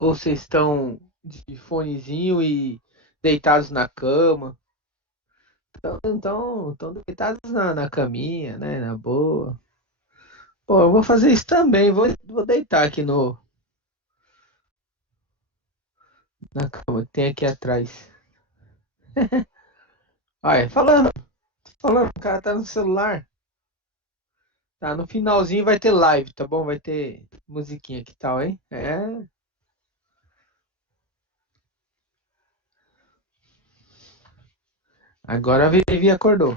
Ou vocês estão de fonezinho e deitados na cama? Estão deitados na caminha, né? Na boa. Pô, eu vou fazer isso também. Vou deitar aqui na cama que tem aqui atrás. Olha, falando, o cara tá no celular. Tá, no finalzinho vai ter live, tá bom? Vai ter musiquinha, que tal, hein? Agora a Vivi acordou.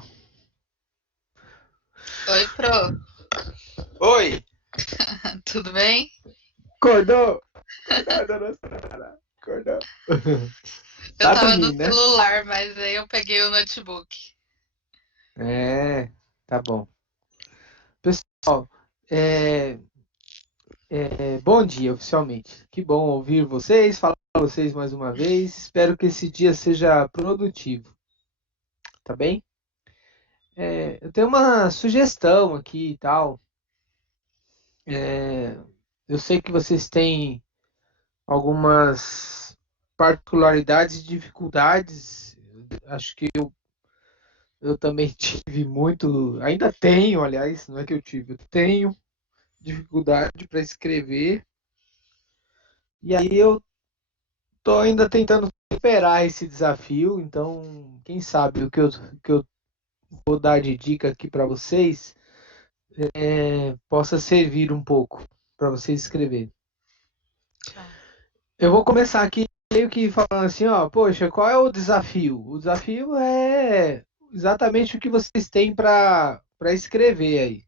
Oi, Pro. Oi! Tudo bem? Acordou! Acordou, dona Sara! Acordou! Eu Tá tava no dormindo, né? celular, mas aí eu peguei o notebook. É, tá bom. Pessoal, é, bom dia oficialmente. Que bom ouvir vocês, falar com vocês mais uma vez. Espero que esse dia seja produtivo, tá bem? Eu tenho uma sugestão aqui e tal. É, eu sei que vocês têm algumas particularidades e dificuldades. Acho que eu também tive muito, ainda tenho, aliás, não é que eu tive, eu tenho dificuldade para escrever. E aí eu tô ainda tentando superar esse desafio, então quem sabe o que eu vou dar de dica aqui para vocês possa servir um pouco para vocês escreverem. Tá. Eu vou começar aqui meio que falando assim, ó, poxa, qual é o desafio? O desafio é exatamente o que vocês têm para escrever aí.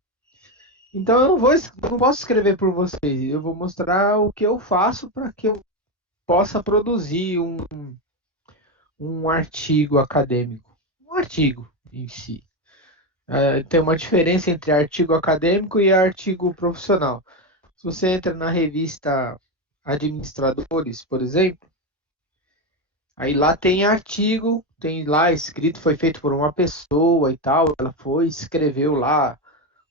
Então eu não posso escrever por vocês, eu vou mostrar o que eu faço para que eu possa produzir um artigo acadêmico. Um artigo em si. Tem uma diferença entre artigo acadêmico e artigo profissional. Se você entra na revista Administradores, por exemplo, aí lá tem artigo, tem lá escrito, foi feito por uma pessoa e tal. Ela foi, escreveu lá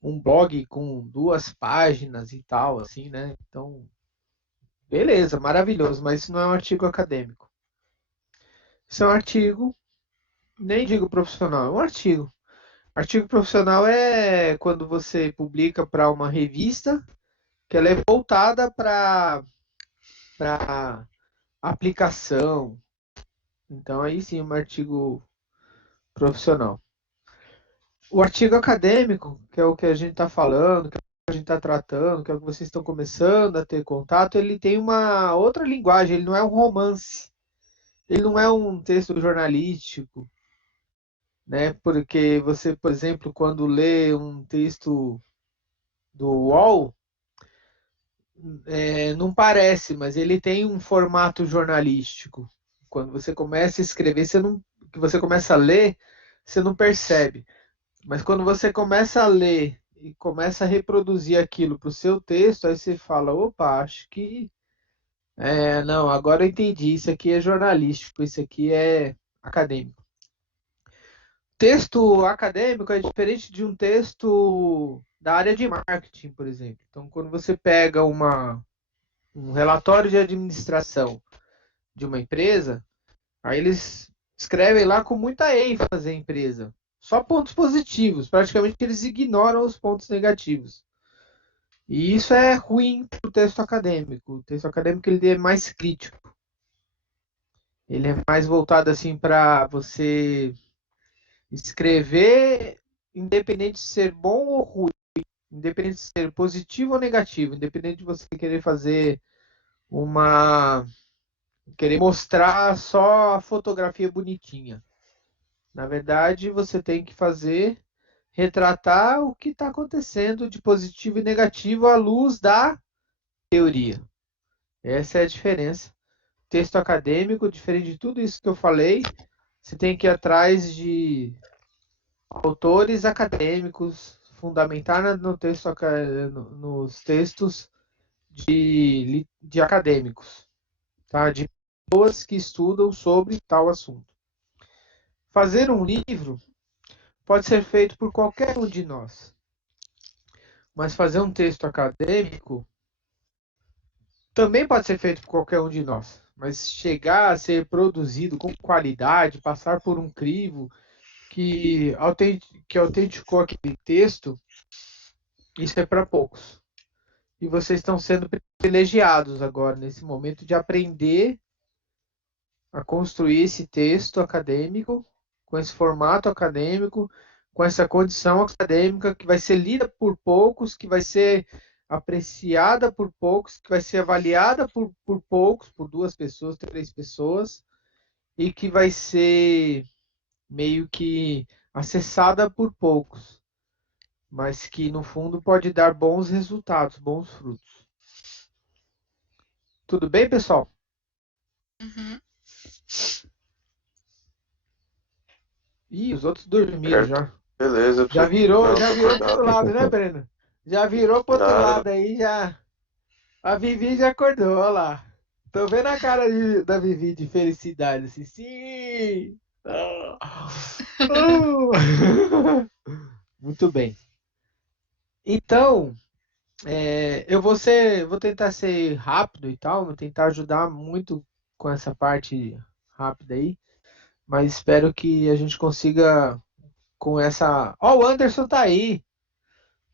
um blog com 2 páginas e tal, assim, né? Então, beleza, maravilhoso, mas isso não é um artigo acadêmico. Isso é um artigo, nem digo profissional, é um artigo. Artigo profissional é quando você publica para uma revista que ela é voltada para aplicação. Então, aí sim, um artigo profissional. O artigo acadêmico, que é o que a gente está falando, que é o que a gente está tratando, que é o que vocês estão começando a ter contato, ele tem uma outra linguagem, ele não é um romance, ele não é um texto jornalístico, né? Porque você, por exemplo, quando lê um texto do UOL, não parece, mas ele tem um formato jornalístico. Quando você começa a escrever, que você começa a ler, você não percebe. Mas quando você começa a ler e começa a reproduzir aquilo para o seu texto, aí você fala, opa, acho que não, agora eu entendi, isso aqui é jornalístico, isso aqui é acadêmico. Texto acadêmico é diferente de um texto da área de marketing, por exemplo. Então, quando você pega um relatório de administração de uma empresa, aí eles escrevem lá com muita ênfase a empresa. Só pontos positivos, praticamente eles ignoram os pontos negativos. E isso é ruim para o texto acadêmico. O texto acadêmico ele é mais crítico. Ele é mais voltado assim para você escrever, independente de ser bom ou ruim, independente de ser positivo ou negativo, independente de você querer fazer uma querer mostrar só a fotografia bonitinha. Na verdade, você tem que fazer retratar o que está acontecendo de positivo e negativo à luz da teoria. Essa é a diferença. Texto acadêmico, diferente de tudo isso que eu falei, você tem que ir atrás de autores acadêmicos, fundamentar no texto, nos textos de acadêmicos, tá? De pessoas que estudam sobre tal assunto. Fazer um livro pode ser feito por qualquer um de nós, mas fazer um texto acadêmico também pode ser feito por qualquer um de nós, mas chegar a ser produzido com qualidade, passar por um crivo que autenticou aquele texto, isso é para poucos. E vocês estão sendo privilegiados agora, nesse momento, de aprender a construir esse texto acadêmico, com esse formato acadêmico, com essa condição acadêmica que vai ser lida por poucos, que vai ser apreciada por poucos, que vai ser avaliada por poucos, por 2 pessoas, 3 pessoas, e que vai ser meio que acessada por poucos, mas que no fundo pode dar bons resultados, bons frutos. Tudo bem, pessoal? Uhum. Ih, os outros dormiram Certo. já. Beleza, Já virou, não, já tô virou pro acordado. outro lado, né, Breno? Já virou pro outro Nada, lado aí, já. A Vivi já acordou, olha lá. Tô vendo a cara da Vivi de felicidade, assim, sim! Ah. Muito bem. Então, vou tentar ser rápido e tal, vou tentar ajudar muito com essa parte rápida aí, mas espero que a gente consiga com essa. Ó, o Anderson tá aí.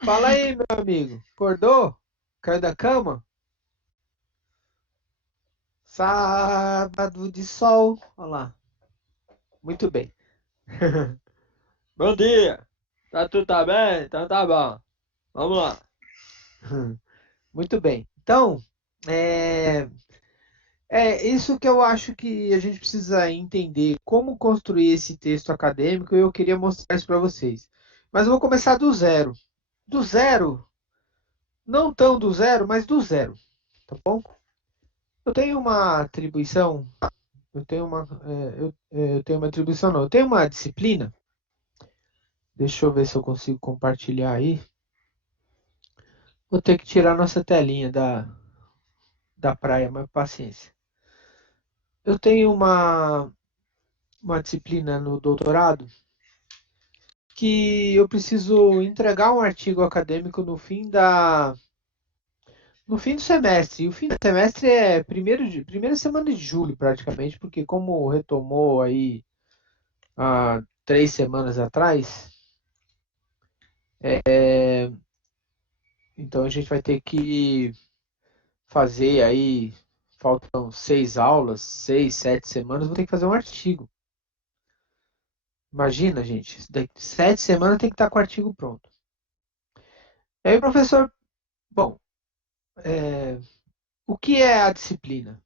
Fala aí, meu amigo. Acordou? Caiu da cama? Sábado de sol. Olha lá. Muito bem. Bom dia. Tudo tá bem? Então tá bom. Vamos lá. Muito bem. Então, é, é isso que eu acho que a gente precisa entender como construir esse texto acadêmico e eu queria mostrar isso para vocês. Mas eu vou começar do zero. Do zero, não tão do zero, mas do zero, tá bom? Eu tenho uma atribuição, eu tenho uma atribuição não, eu tenho uma disciplina. Deixa eu ver se eu consigo compartilhar aí. Vou ter que tirar nossa telinha da praia, mas paciência. Eu tenho uma disciplina no doutorado que eu preciso entregar um artigo acadêmico no fim do semestre. E o fim do semestre é primeira semana de julho, praticamente, porque como retomou aí há 3 semanas atrás, então a gente vai ter que fazer aí, faltam 6 aulas, 6, 7 semanas, vou ter que fazer um artigo. Imagina, gente, daqui 7 semanas tem que estar com o artigo pronto. E aí, professor, bom, o que é a disciplina?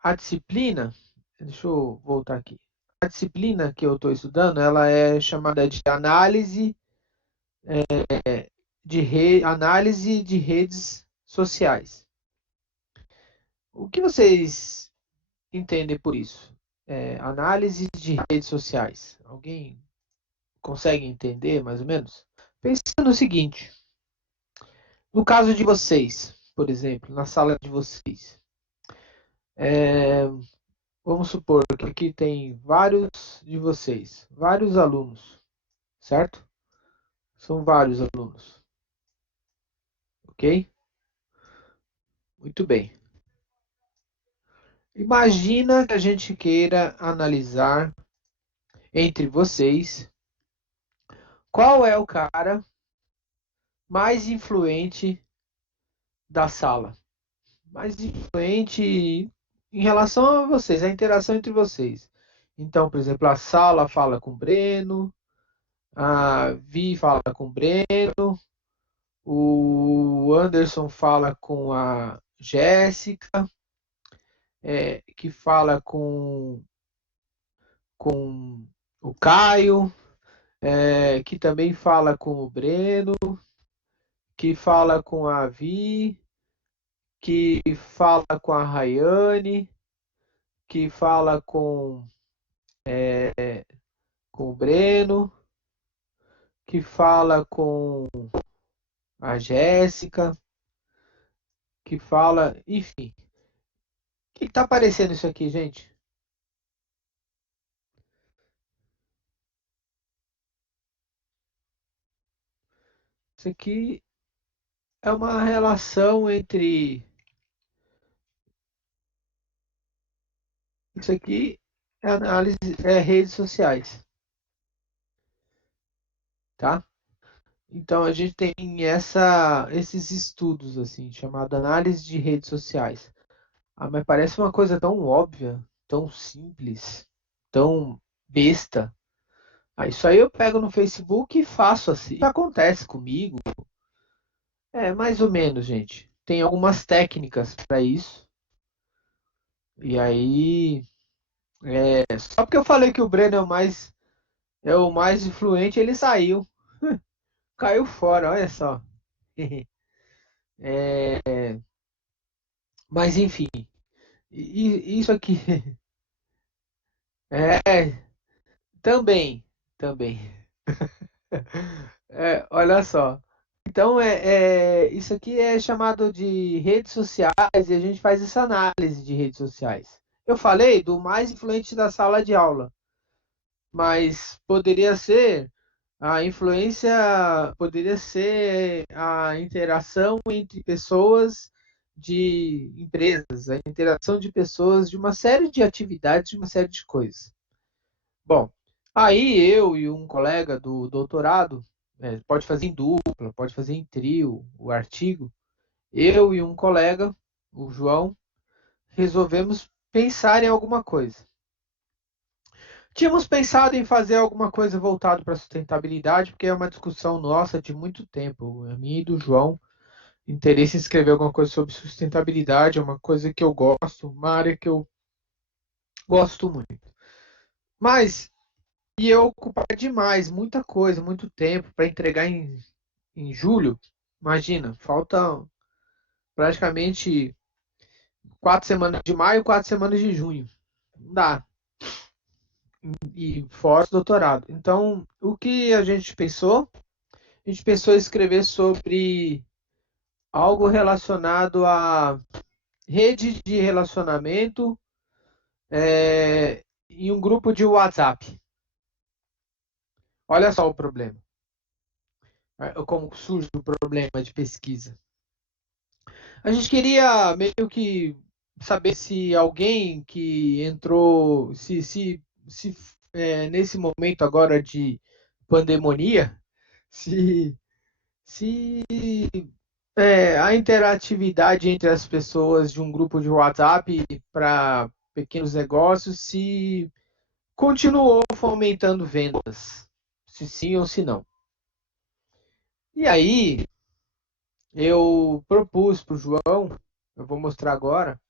A disciplina, deixa eu voltar aqui. A disciplina que eu estou estudando, ela é chamada de análise de redes sociais. O que vocês entendem por isso? Análise de redes sociais. Alguém consegue entender mais ou menos? Pensa no seguinte: no caso de vocês, por exemplo, na sala de vocês, é, vamos supor que aqui tem vários de vocês, vários alunos, certo? São vários alunos, ok? Muito bem. Imagina que a gente queira analisar entre vocês qual é o cara mais influente da sala, mais influente em relação a vocês, a interação entre vocês. Então, por exemplo, a Sala fala com o Breno, a Vi fala com o Breno, o Anderson fala com a Jéssica, que fala com o Caio, que também fala com o Breno, que fala com a Vi, que fala com a Rayane, que fala com o Breno, que fala com a Jéssica, que fala, enfim. O que tá aparecendo isso aqui, gente? Isso aqui é uma relação entre Isso aqui é análise, é redes sociais, tá? Então a gente tem esses estudos assim, chamado análise de redes sociais. Ah, mas parece uma coisa tão óbvia, tão simples, tão besta. Ah, isso aí eu pego no Facebook e faço assim. Acontece comigo. É mais ou menos, gente. Tem algumas técnicas para isso. E aí, só porque eu falei que o Breno é o mais influente, ele saiu, caiu fora, olha só. Mas enfim, isso aqui é também, também. Olha só. Então isso aqui é chamado de redes sociais e a gente faz essa análise de redes sociais. Eu falei do mais influente da sala de aula, mas poderia ser a interação entre pessoas de empresas, a interação de pessoas de uma série de atividades, de uma série de coisas. Bom, aí eu e um colega do doutorado, pode fazer em dupla, pode fazer em trio o artigo, eu e um colega, o João, resolvemos pensar em alguma coisa. Tínhamos pensado em fazer alguma coisa voltado para a sustentabilidade, porque é uma discussão nossa de muito tempo, a minha e do João. Interesse em escrever alguma coisa sobre sustentabilidade é uma coisa que eu gosto, uma área que eu gosto muito. Mas ia ocupar demais, muita coisa, muito tempo para entregar em julho. Imagina, faltam praticamente 4 semanas de maio, 4 semanas de junho. Não dá. E fora o doutorado. Então, o que a gente pensou? A gente pensou em escrever sobre algo relacionado a rede de relacionamento em um grupo de WhatsApp. Olha só o problema. Como surge o problema de pesquisa. A gente queria meio que saber se alguém que entrou, se nesse momento agora de pandemia, se, se a interatividade entre as pessoas de um grupo de WhatsApp para pequenos negócios se continuou fomentando vendas, se sim ou se não. E aí eu propus para o João, eu vou mostrar agora,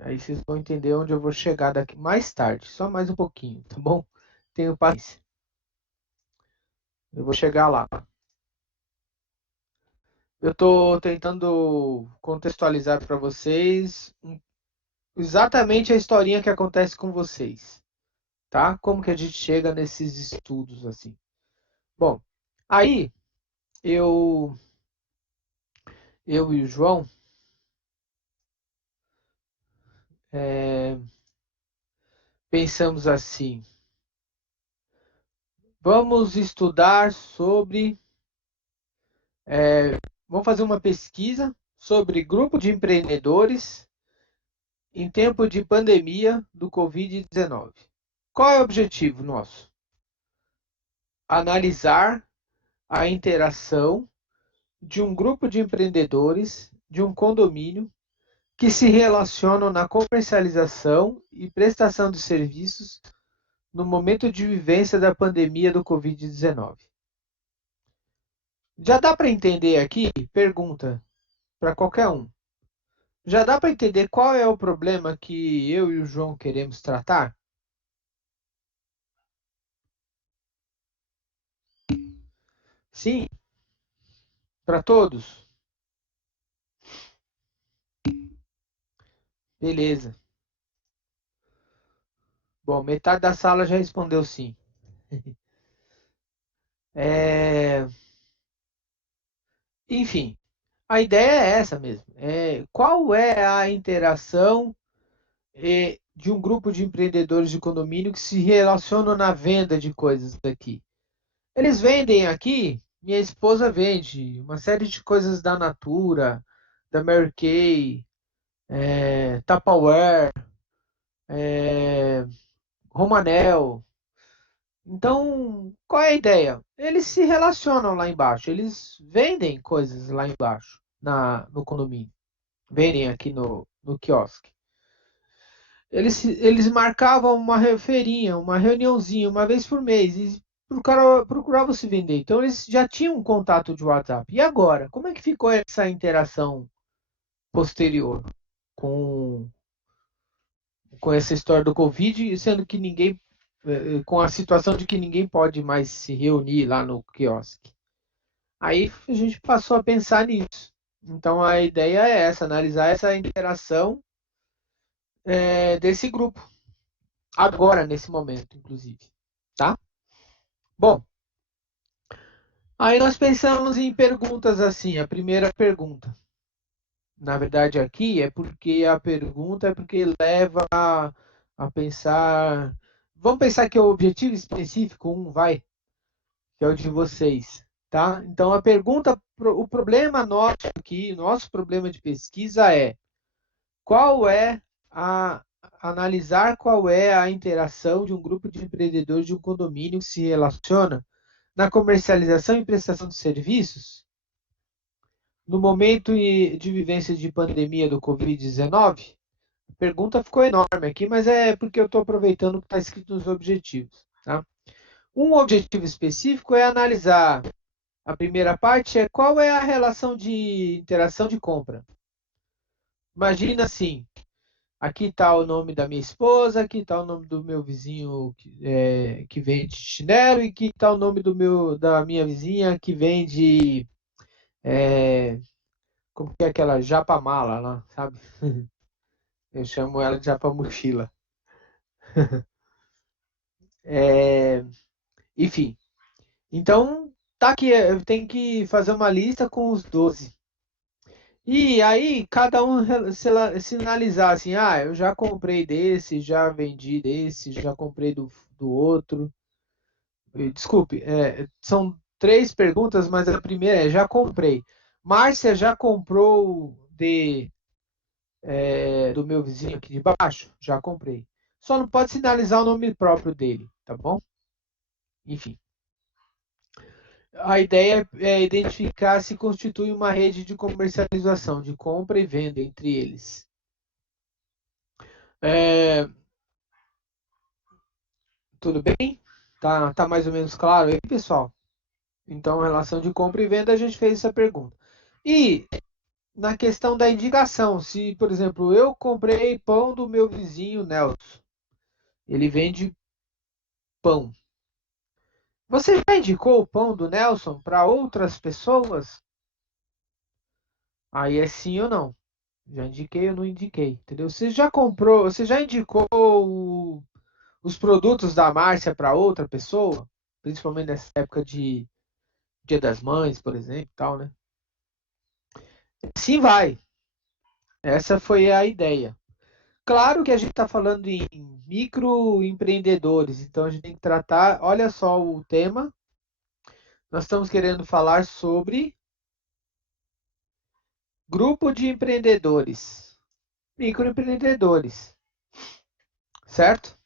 aí vocês vão entender onde eu vou chegar daqui mais tarde, só mais um pouquinho, tá bom? Tenho paciência. Eu vou chegar lá. Eu estou tentando contextualizar para vocês exatamente a historinha que acontece com vocês, tá? Como que a gente chega nesses estudos assim. Bom, aí eu, eu e o João é, pensamos assim: vamos estudar sobre, vamos fazer uma pesquisa sobre grupo de empreendedores em tempo de pandemia do Covid-19. Qual é o objetivo nosso? Analisar a interação de um grupo de empreendedores de um condomínio que se relacionam na comercialização e prestação de serviços no momento de vivência da pandemia do Covid-19. Já dá para entender aqui? Pergunta para qualquer um. Já dá para entender qual é o problema que eu e o João queremos tratar? Sim, para todos? Beleza. Bom, metade da sala já respondeu sim. É... Enfim, a ideia é essa mesmo. Qual é a interação de um grupo de empreendedores de condomínio que se relacionam na venda de coisas aqui? Eles vendem aqui, minha esposa vende uma série de coisas da Natura, da Mary Kay, Tupperware, é, Romanel. Então, qual é a ideia? Eles se relacionam lá embaixo, eles vendem coisas lá embaixo, no condomínio. Vendem aqui no quiosque. Eles marcavam uma feirinha, uma reuniãozinha, uma vez por mês, e procuravam se vender. Então, eles já tinham um contato de WhatsApp. E agora? Como é que ficou essa interação posterior com, com essa história do Covid, sendo que ninguém, com a situação de que ninguém pode mais se reunir lá no quiosque? Aí a gente passou a pensar nisso. Então a ideia é essa, analisar essa interação desse grupo, agora, nesse momento, inclusive. Tá? Bom, aí nós pensamos em perguntas assim. A primeira pergunta, na verdade, aqui é porque a pergunta é porque leva a pensar. Vamos pensar que é o objetivo específico, vai, que é o de vocês. Tá? Então a pergunta, o problema nosso aqui, nosso problema de pesquisa é qual é a analisar qual é a interação de um grupo de empreendedores de um condomínio que se relaciona na comercialização e prestação de serviços no momento de vivência de pandemia do Covid-19? A pergunta ficou enorme aqui, mas é porque eu estou aproveitando o que está escrito nos objetivos. Tá? Um objetivo específico é analisar. A primeira parte é qual é a relação de interação de compra. Imagina assim, aqui está o nome da minha esposa, aqui está o nome do meu vizinho que vende chinelo e aqui está o nome da minha vizinha que vende, é, como que é aquela japa-mala lá, sabe? Eu chamo ela de japa-mochila. É, enfim, então tá aqui, eu tenho que fazer uma lista com os 12. E aí, cada um sinalizar assim, eu já comprei desse, já vendi desse, já comprei do outro. Desculpe, são três perguntas, mas a primeira é já comprei. Márcia já comprou do meu vizinho aqui de baixo? Já comprei. Só não pode sinalizar o nome próprio dele, tá bom? Enfim. A ideia é identificar se constitui uma rede de comercialização, de compra e venda entre eles. É, tudo bem? Tá mais ou menos claro aí, pessoal? Então, relação de compra e venda, a gente fez essa pergunta. E na questão da indicação, se, por exemplo, eu comprei pão do meu vizinho Nelson, ele vende pão. Você já indicou o pão do Nelson para outras pessoas? Aí é sim ou não. Já indiquei ou não indiquei, entendeu? Você já comprou, você já indicou os produtos da Márcia para outra pessoa? Principalmente nessa época de Dia das Mães, por exemplo, tal, né? Sim, vai. Essa foi a ideia. Claro que a gente está falando em microempreendedores, então a gente tem que tratar. Olha só o tema. Nós estamos querendo falar sobre grupo de empreendedores, microempreendedores, certo?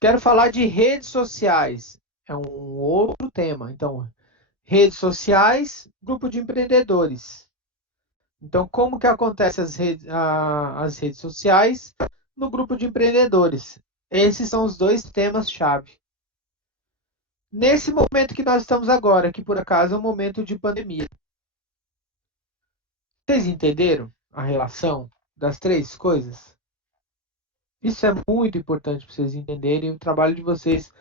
Quero falar de redes sociais, é um outro tema. Então, redes sociais, grupo de empreendedores. Então, como que acontece as redes sociais no grupo de empreendedores? Esses são os dois temas-chave. Nesse momento que nós estamos agora, que por acaso é um momento de pandemia. Vocês entenderam a relação das três coisas? Isso é muito importante para vocês entenderem o trabalho de vocês. O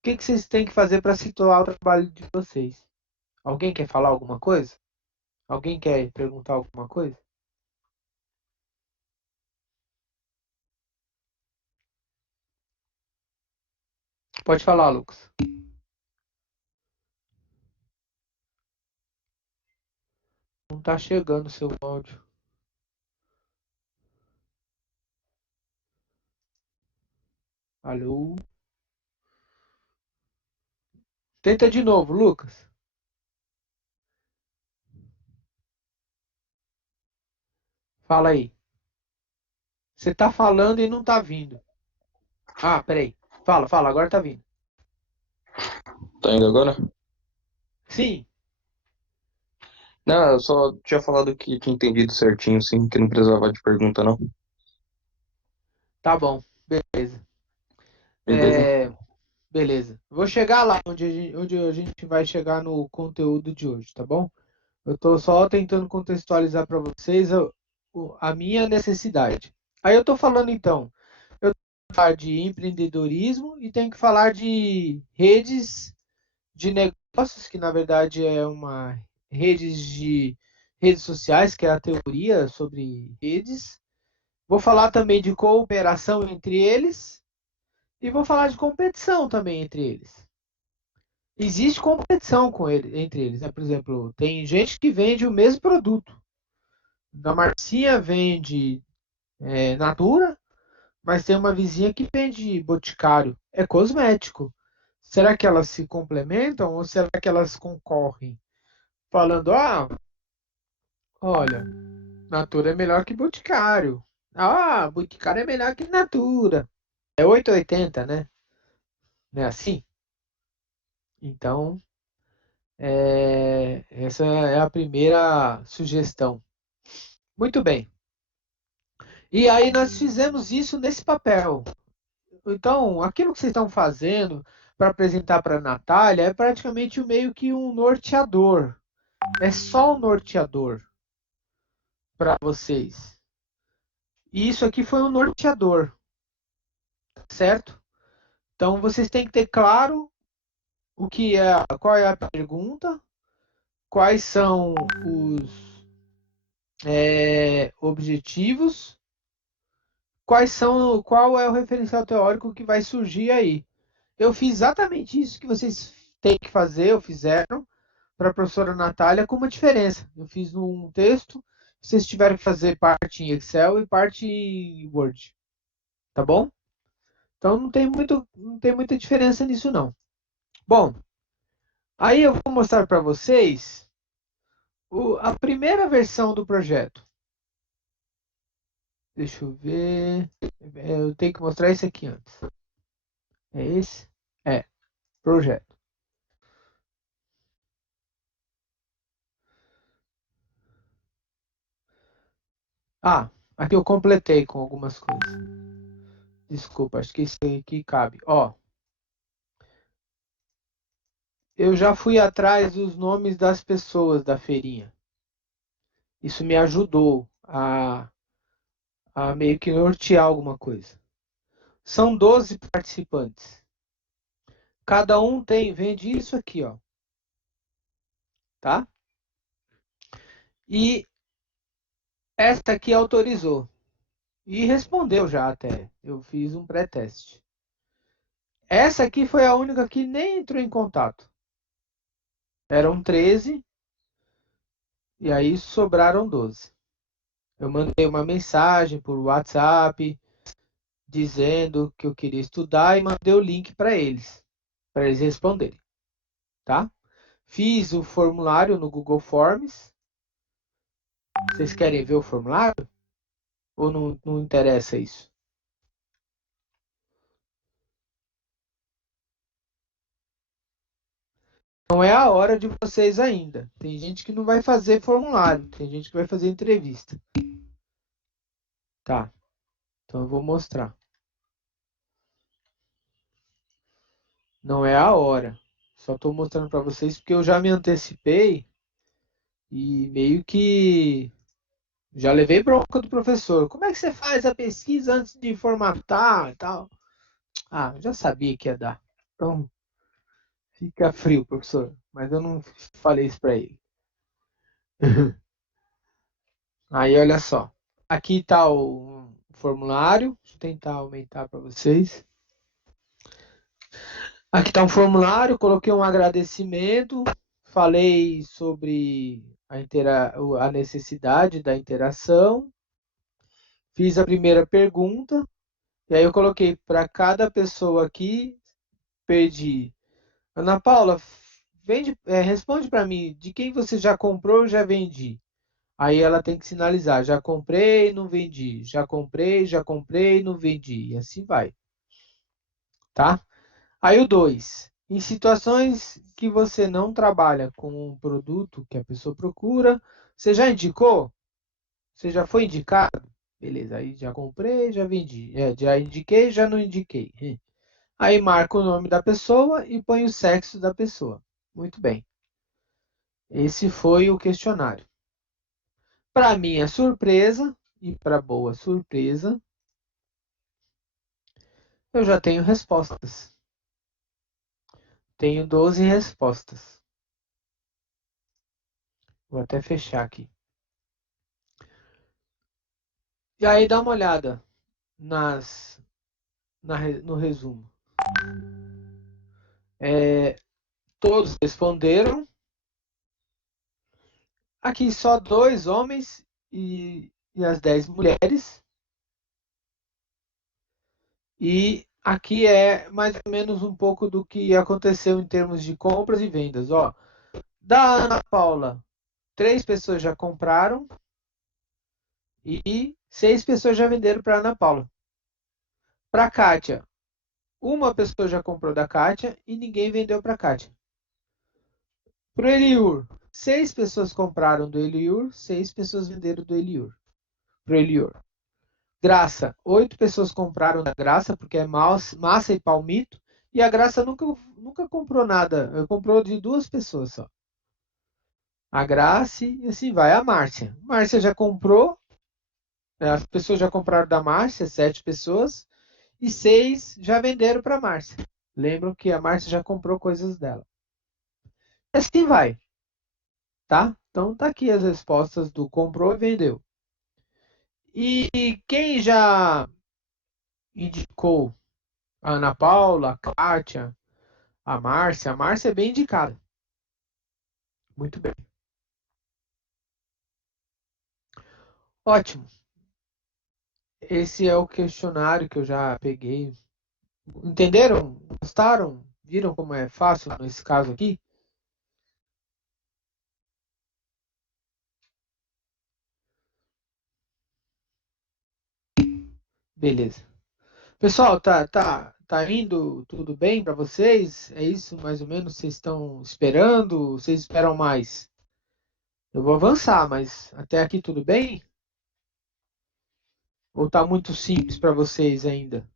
que vocês têm que fazer para situar o trabalho de vocês? Alguém quer falar alguma coisa? Alguém quer perguntar alguma coisa? Pode falar, Lucas. Não está chegando o seu áudio. Alô? Tenta de novo, Lucas. Fala aí. Você tá falando e não tá vindo. Ah, peraí. Fala, agora tá vindo. Tá indo agora? Sim, Não, eu só tinha falado que tinha entendido certinho, sim, que não precisava de pergunta, não. tá bom. Beleza. Beleza? É, beleza. Vou chegar lá onde a gente vai chegar no conteúdo de hoje, tá bom? Eu estou só tentando contextualizar para vocês a minha necessidade. Aí eu estou falando então, eu tenho que falar de empreendedorismo e tenho que falar de redes de negócios, que na verdade é uma redes sociais, que é a teoria sobre redes. Vou falar também de cooperação entre eles e vou falar de competição também entre eles. Existe competição entre eles, né? Por exemplo, tem gente que vende o mesmo produto. A Marcinha vende Natura, mas tem uma vizinha que vende Boticário. É cosmético. Será que elas se complementam ou será que elas concorrem? Falando, olha, Natura é melhor que Boticário. Ah, Boticário é melhor que Natura. É 880, né? Não é assim? Então, essa é a primeira sugestão. Muito bem. E aí nós fizemos isso nesse papel. Então, aquilo que vocês estão fazendo para apresentar para a Natália é praticamente meio que um norteador. É só um norteador para vocês. E isso aqui foi um norteador, certo? Então, vocês têm que ter claro qual é a pergunta, quais são os objetivos, qual é o referencial teórico que vai surgir aí. Eu fiz exatamente isso que vocês têm que fazer, ou fizeram, para a professora Natália com uma diferença. Eu fiz num texto, vocês tiveram que fazer parte em Excel e parte em Word, tá bom? Então não tem muita diferença nisso não. Bom, aí eu vou mostrar para vocês a primeira versão do projeto. Deixa eu ver. Eu tenho que mostrar esse aqui antes. É esse? É, projeto. Ah, aqui eu completei com algumas coisas. Desculpa, acho que esse aqui cabe. Ó, eu já fui atrás dos nomes das pessoas da feirinha. Isso me ajudou a meio que nortear alguma coisa. São 12 participantes. Cada um vende isso aqui, ó, tá? E esta aqui autorizou. E respondeu já até. Eu fiz um pré-teste. Essa aqui foi a única que nem entrou em contato. Eram 13 e aí sobraram 12. Eu mandei uma mensagem por WhatsApp dizendo que eu queria estudar e mandei o link para eles responderem, tá? Fiz o formulário no Google Forms. Vocês querem ver o formulário? Ou não interessa isso? Não é a hora de vocês ainda. Tem gente que não vai fazer formulário, tem gente que vai fazer entrevista. Tá, então eu vou mostrar. Não é a hora. Só estou mostrando para vocês porque eu já me antecipei e meio que já levei bronca do professor. Como é que você faz a pesquisa antes de formatar e tal? Ah, eu já sabia que ia dar. Então, fica frio, professor. Mas eu não falei isso para ele. Aí, olha só. Aqui está o formulário. Deixa eu tentar aumentar para vocês. Aqui está um formulário. Coloquei um agradecimento. Falei sobre a necessidade da interação. Fiz a primeira pergunta. E aí eu coloquei para cada pessoa aqui, pedi. Ana Paula, responde para mim, de quem você já comprou, eu já vendi. Aí ela tem que sinalizar, já comprei, não vendi, já comprei, não vendi, e assim vai, tá? Aí o 2, em situações que você não trabalha com um produto que a pessoa procura, você já indicou? Você já foi indicado? Beleza, aí já comprei, já vendi. Já indiquei, já não indiquei. Aí marca o nome da pessoa e põe o sexo da pessoa. Muito bem. Esse foi o questionário. Para minha surpresa, e para boa surpresa, eu já tenho respostas. Tenho 12 respostas. Vou até fechar aqui. E aí dá uma olhada no resumo. Todos responderam. Aqui só 2 homens e as 10 mulheres. E aqui é mais ou menos um pouco do que aconteceu em termos de compras e vendas. Ó, da Ana Paula, 3 pessoas já compraram e 6 pessoas já venderam para a Ana Paula. Para a Kátia, uma pessoa já comprou da Kátia e ninguém vendeu para a Kátia. Para o Eliur, 6 pessoas compraram do Eliur, 6 pessoas venderam do Eliur. Para o Eliur. Graça, 8 pessoas compraram da Graça, porque é massa e palmito, e a Graça nunca comprou nada, comprou de 2 pessoas só. A Graça e assim vai. A Márcia. Márcia já comprou, as pessoas já compraram da Márcia, 7 pessoas, e 6 já venderam para a Márcia. Lembram que a Márcia já comprou coisas dela. E assim vai, tá? Então tá aqui as respostas do comprou e vendeu. E quem já indicou a Ana Paula, a Kátia, a Márcia é bem indicada. Muito bem. Ótimo. Esse é o questionário que eu já peguei. Entenderam? Gostaram? Viram como é fácil nesse caso aqui? Beleza. Pessoal, tá indo tudo bem para vocês? É isso mais ou menos que vocês estão esperando? Vocês esperam mais? Eu vou avançar, mas até aqui tudo bem? Ou tá muito simples para vocês ainda?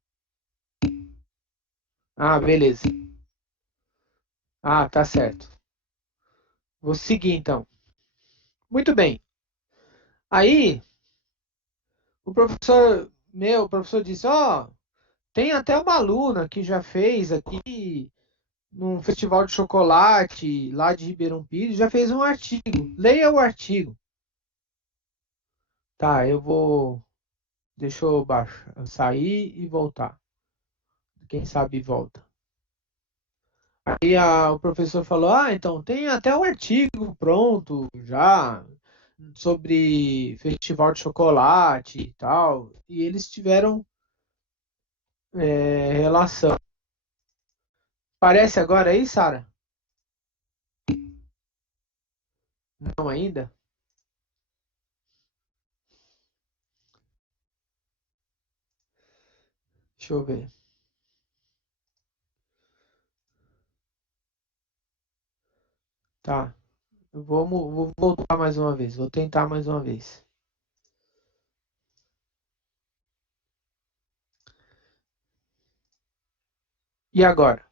Ah, beleza. Ah, tá certo. Vou seguir então. Muito bem. Aí, o professor disse, ó, tem até uma aluna que já fez aqui num festival de chocolate lá de Ribeirão Pires, já fez um artigo. Leia o artigo. Tá, deixa eu sair e voltar. Quem sabe volta. Aí o professor falou, então tem até um artigo pronto já sobre festival de chocolate e tal. E eles tiveram relação. Parece agora aí, Sara? Não ainda? Deixa eu ver. Tá. Vou voltar mais uma vez. Vou tentar mais uma vez. E agora?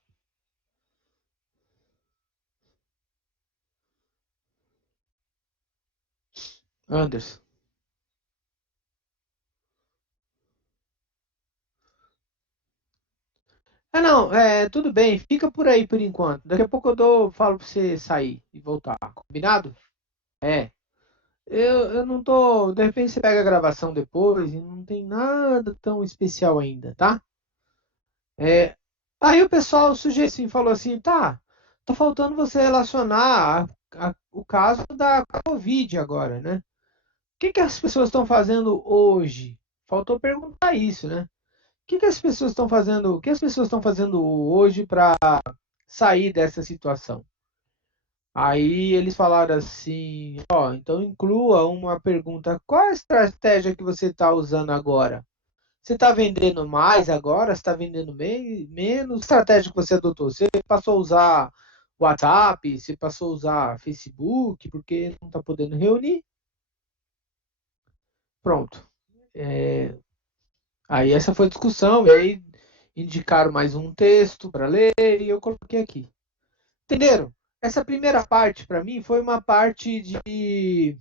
Anderson. Não, tudo bem. Fica por aí por enquanto. Daqui a pouco falo pra você sair e voltar. Combinado? É. Eu não tô. De repente você pega a gravação depois e não tem nada tão especial ainda, tá? É, aí o pessoal sugeriu assim, falou assim, tá faltando você relacionar o caso da Covid agora, né? O que as pessoas estão fazendo hoje? Faltou perguntar isso, né? Que as pessoas estão fazendo? O que as pessoas estão fazendo hoje para sair dessa situação? Aí eles falaram assim, ó, então inclua uma pergunta, qual a estratégia que você está usando agora? Você está vendendo mais agora? Você está vendendo menos? Que estratégia que você adotou? Você passou a usar WhatsApp? Você passou a usar Facebook? Porque não está podendo reunir? Pronto. É, aí essa foi a discussão, e aí indicaram mais um texto para ler e eu coloquei aqui. Entenderam? Essa primeira parte, para mim, foi uma parte de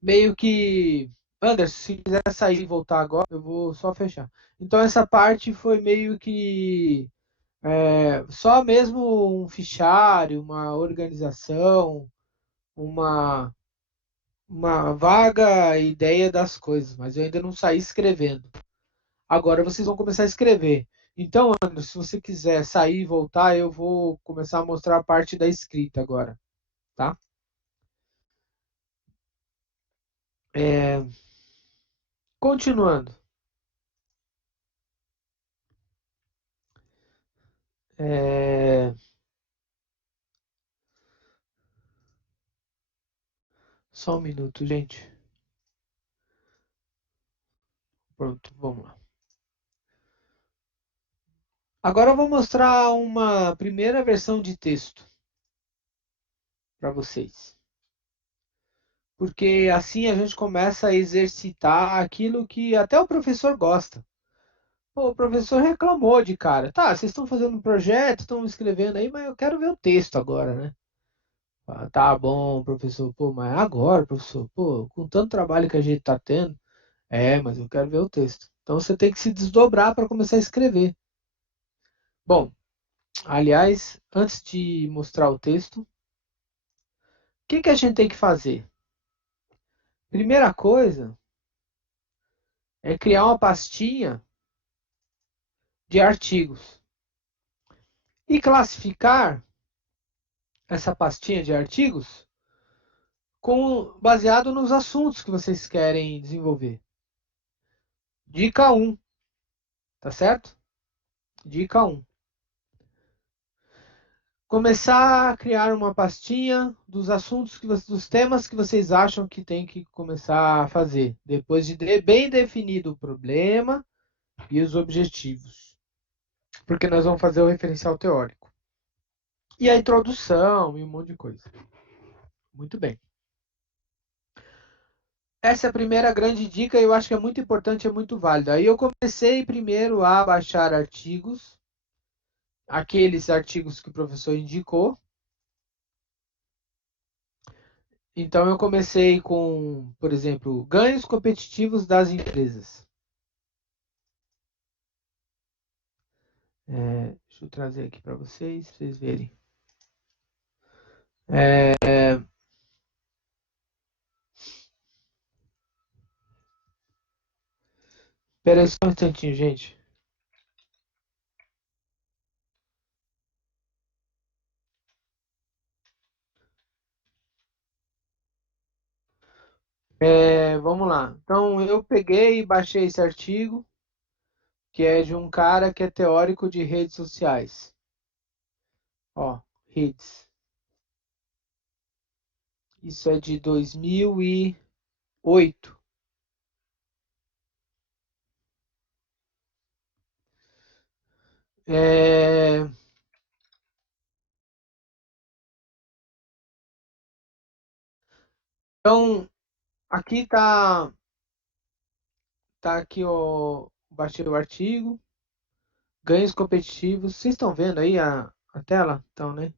meio que. Anderson, se quiser sair e voltar agora, eu vou só fechar. Então, essa parte foi meio que só mesmo um fichário, uma organização, uma, uma vaga ideia das coisas, mas eu ainda não saí escrevendo. Agora vocês vão começar a escrever. Então, Anderson, se você quiser sair e voltar, eu vou começar a mostrar a parte da escrita agora, tá? É, continuando. É, só um minuto, gente. Pronto, vamos lá. Agora eu vou mostrar uma primeira versão de texto para vocês. Porque assim a gente começa a exercitar aquilo que até o professor gosta. Pô, o professor reclamou de cara. Tá, vocês estão fazendo um projeto, estão escrevendo aí, mas eu quero ver o texto agora, né? Ah, tá bom, professor. Pô, mas agora, professor, pô, com tanto trabalho que a gente tá tendo. É, mas eu quero ver o texto. Então você tem que se desdobrar para começar a escrever. Bom, aliás, antes de mostrar o texto, o que que a gente tem que fazer? Primeira coisa é criar uma pastinha de artigos e classificar essa pastinha de artigos baseado nos assuntos que vocês querem desenvolver. Dica um, tá certo? Dica um. Começar a criar uma pastinha dos assuntos dos temas que vocês acham que tem que começar a fazer, depois de bem definido o problema e os objetivos, porque nós vamos fazer o referencial teórico e a introdução e um monte de coisa. Muito bem. Essa é a primeira grande dica e eu acho que é muito importante, é muito válida. Aí eu comecei primeiro a baixar artigos, aqueles artigos que o professor indicou. Então eu comecei com, por exemplo, ganhos competitivos das empresas. Deixa eu trazer aqui para vocês verem. Espera aí só um instantinho, gente. Vamos lá. Então eu peguei e baixei esse artigo, que é de um cara que é teórico de redes sociais. Ó, redes. Isso é de 2008. É, então, aqui tá aqui o baixei o artigo, ganhos competitivos. Vocês estão vendo aí a tela? Então, né?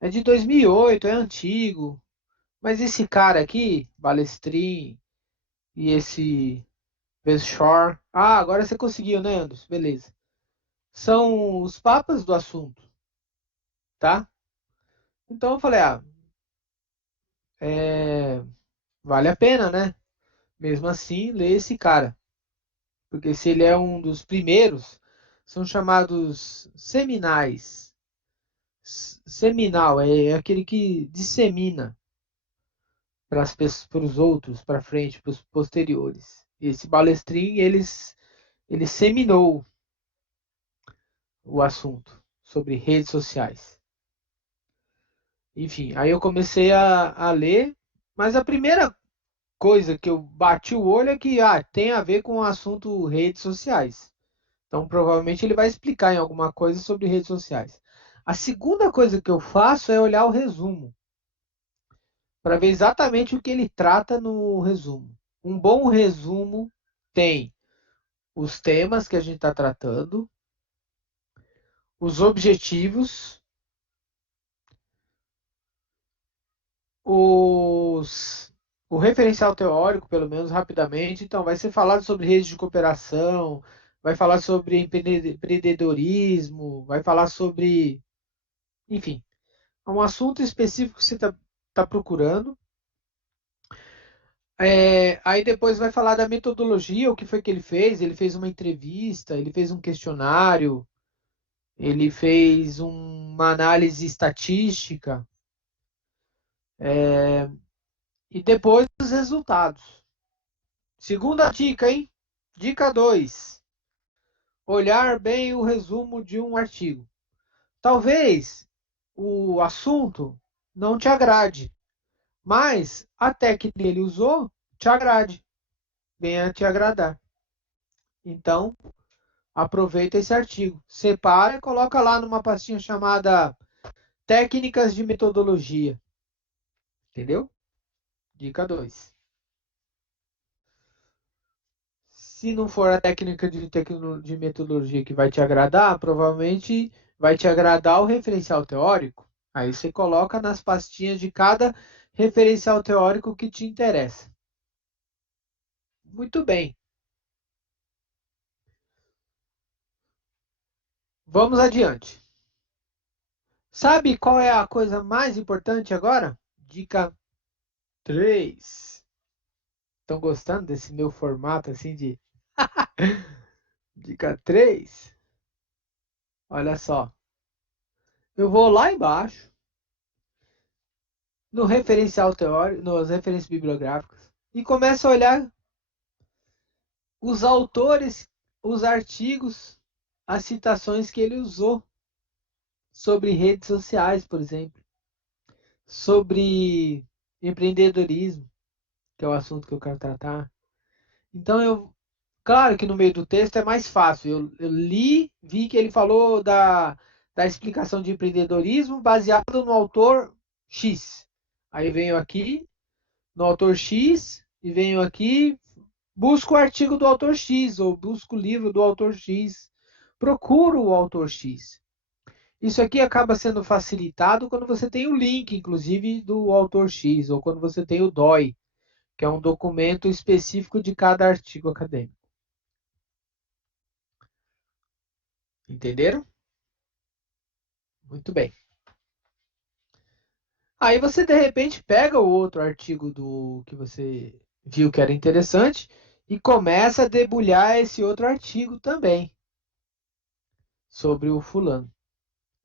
É de 2008, é antigo. Mas esse cara aqui, Balestrin e esse Shore. Ah, agora você conseguiu, né, Anderson? Beleza. São os papas do assunto, tá? Então eu falei, vale a pena, né? Mesmo assim, ler esse cara. Porque se ele é um dos primeiros, são chamados seminais. Seminal é aquele que dissemina para os outros, para frente, para os posteriores. Esse Balestrin, ele seminou o assunto sobre redes sociais. Enfim, aí eu comecei a ler, mas a primeira coisa que eu bati o olho é que tem a ver com o assunto redes sociais. Então, provavelmente ele vai explicar em alguma coisa sobre redes sociais. A segunda coisa que eu faço é olhar o resumo, para ver exatamente o que ele trata no resumo. Um bom resumo tem os temas que a gente está tratando, os objetivos, os, o referencial teórico, pelo menos rapidamente. Então, vai ser falado sobre redes de cooperação, vai falar sobre empreendedorismo, vai falar sobre, enfim, é um assunto específico que você está procurando. Aí depois vai falar da metodologia, o que foi que ele fez. Ele fez uma entrevista, ele fez um questionário, ele fez uma análise estatística, e depois os resultados. Segunda dica, hein? Dica 2: olhar bem o resumo de um artigo. Talvez o assunto não te agrade, mas a técnica que ele usou te agrade, venha te agradar. Então, aproveita esse artigo, separa e coloca lá numa pastinha chamada Técnicas de Metodologia. Entendeu? Dica 2. Se não for a técnica de metodologia que vai te agradar, provavelmente vai te agradar o referencial teórico. Aí você coloca nas pastinhas de cada referencial teórico que te interessa. Muito bem. Vamos adiante. Sabe qual é a coisa mais importante agora? Dica 3. Estão gostando desse meu formato assim de dica 3? Olha só. Eu vou lá embaixo no referencial teórico, nas referências bibliográficas, e começo a olhar os autores, os artigos, as citações que ele usou sobre redes sociais, por exemplo, sobre empreendedorismo, que é o assunto que eu quero tratar. Então claro que no meio do texto é mais fácil. Eu li, vi que ele falou da explicação de empreendedorismo baseado no autor X. Aí venho aqui no autor X e venho aqui, busco o artigo do autor X ou busco o livro do autor X. Procuro o autor X. Isso aqui acaba sendo facilitado quando você tem o link, inclusive, do autor X, ou quando você tem o DOI, que é um documento específico de cada artigo acadêmico. Entenderam? Muito bem. Aí você de repente pega o outro artigo do que você viu que era interessante e começa a debulhar esse outro artigo também sobre o fulano.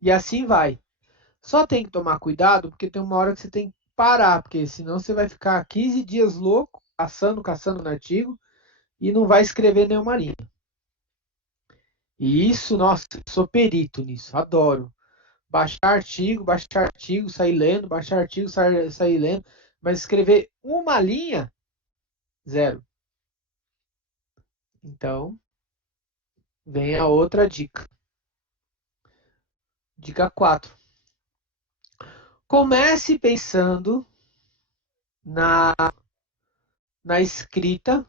E assim vai. Só tem que tomar cuidado porque tem uma hora que você tem que parar, porque senão você vai ficar 15 dias louco, caçando no artigo e não vai escrever nenhuma linha. E isso, nossa, sou perito nisso, adoro. Baixar artigo, sair lendo, baixar artigo, sair lendo, mas escrever uma linha, zero. Então, vem a outra dica. Dica 4. Comece pensando na, na escrita,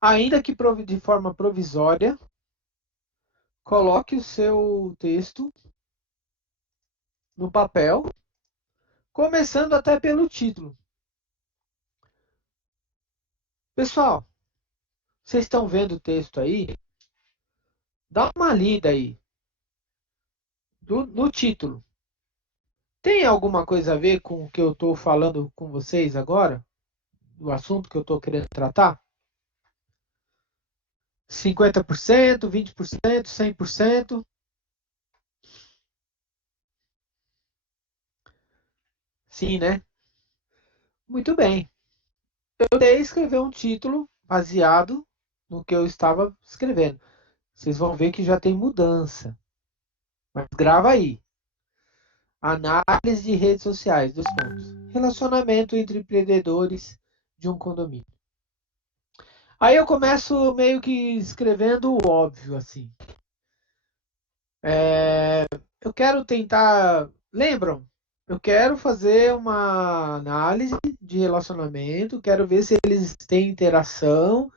ainda que de forma provisória, coloque o seu texto no papel, começando até pelo título. Pessoal, vocês estão vendo o texto aí? Dá uma lida aí no título. Tem alguma coisa a ver com o que eu estou falando com vocês agora? Do assunto que eu estou querendo tratar? 50%, 20%, 100%? Sim, né? Muito bem. Eu tentei escrever um título baseado no que eu estava escrevendo. Vocês vão ver que já tem mudança. Mas grava aí. Análise de redes sociais, 2 pontos. Relacionamento entre empreendedores de um condomínio. Aí eu começo meio que escrevendo o óbvio, assim. Eu quero tentar. Lembram? Eu quero fazer uma análise de relacionamento, quero ver se eles têm interação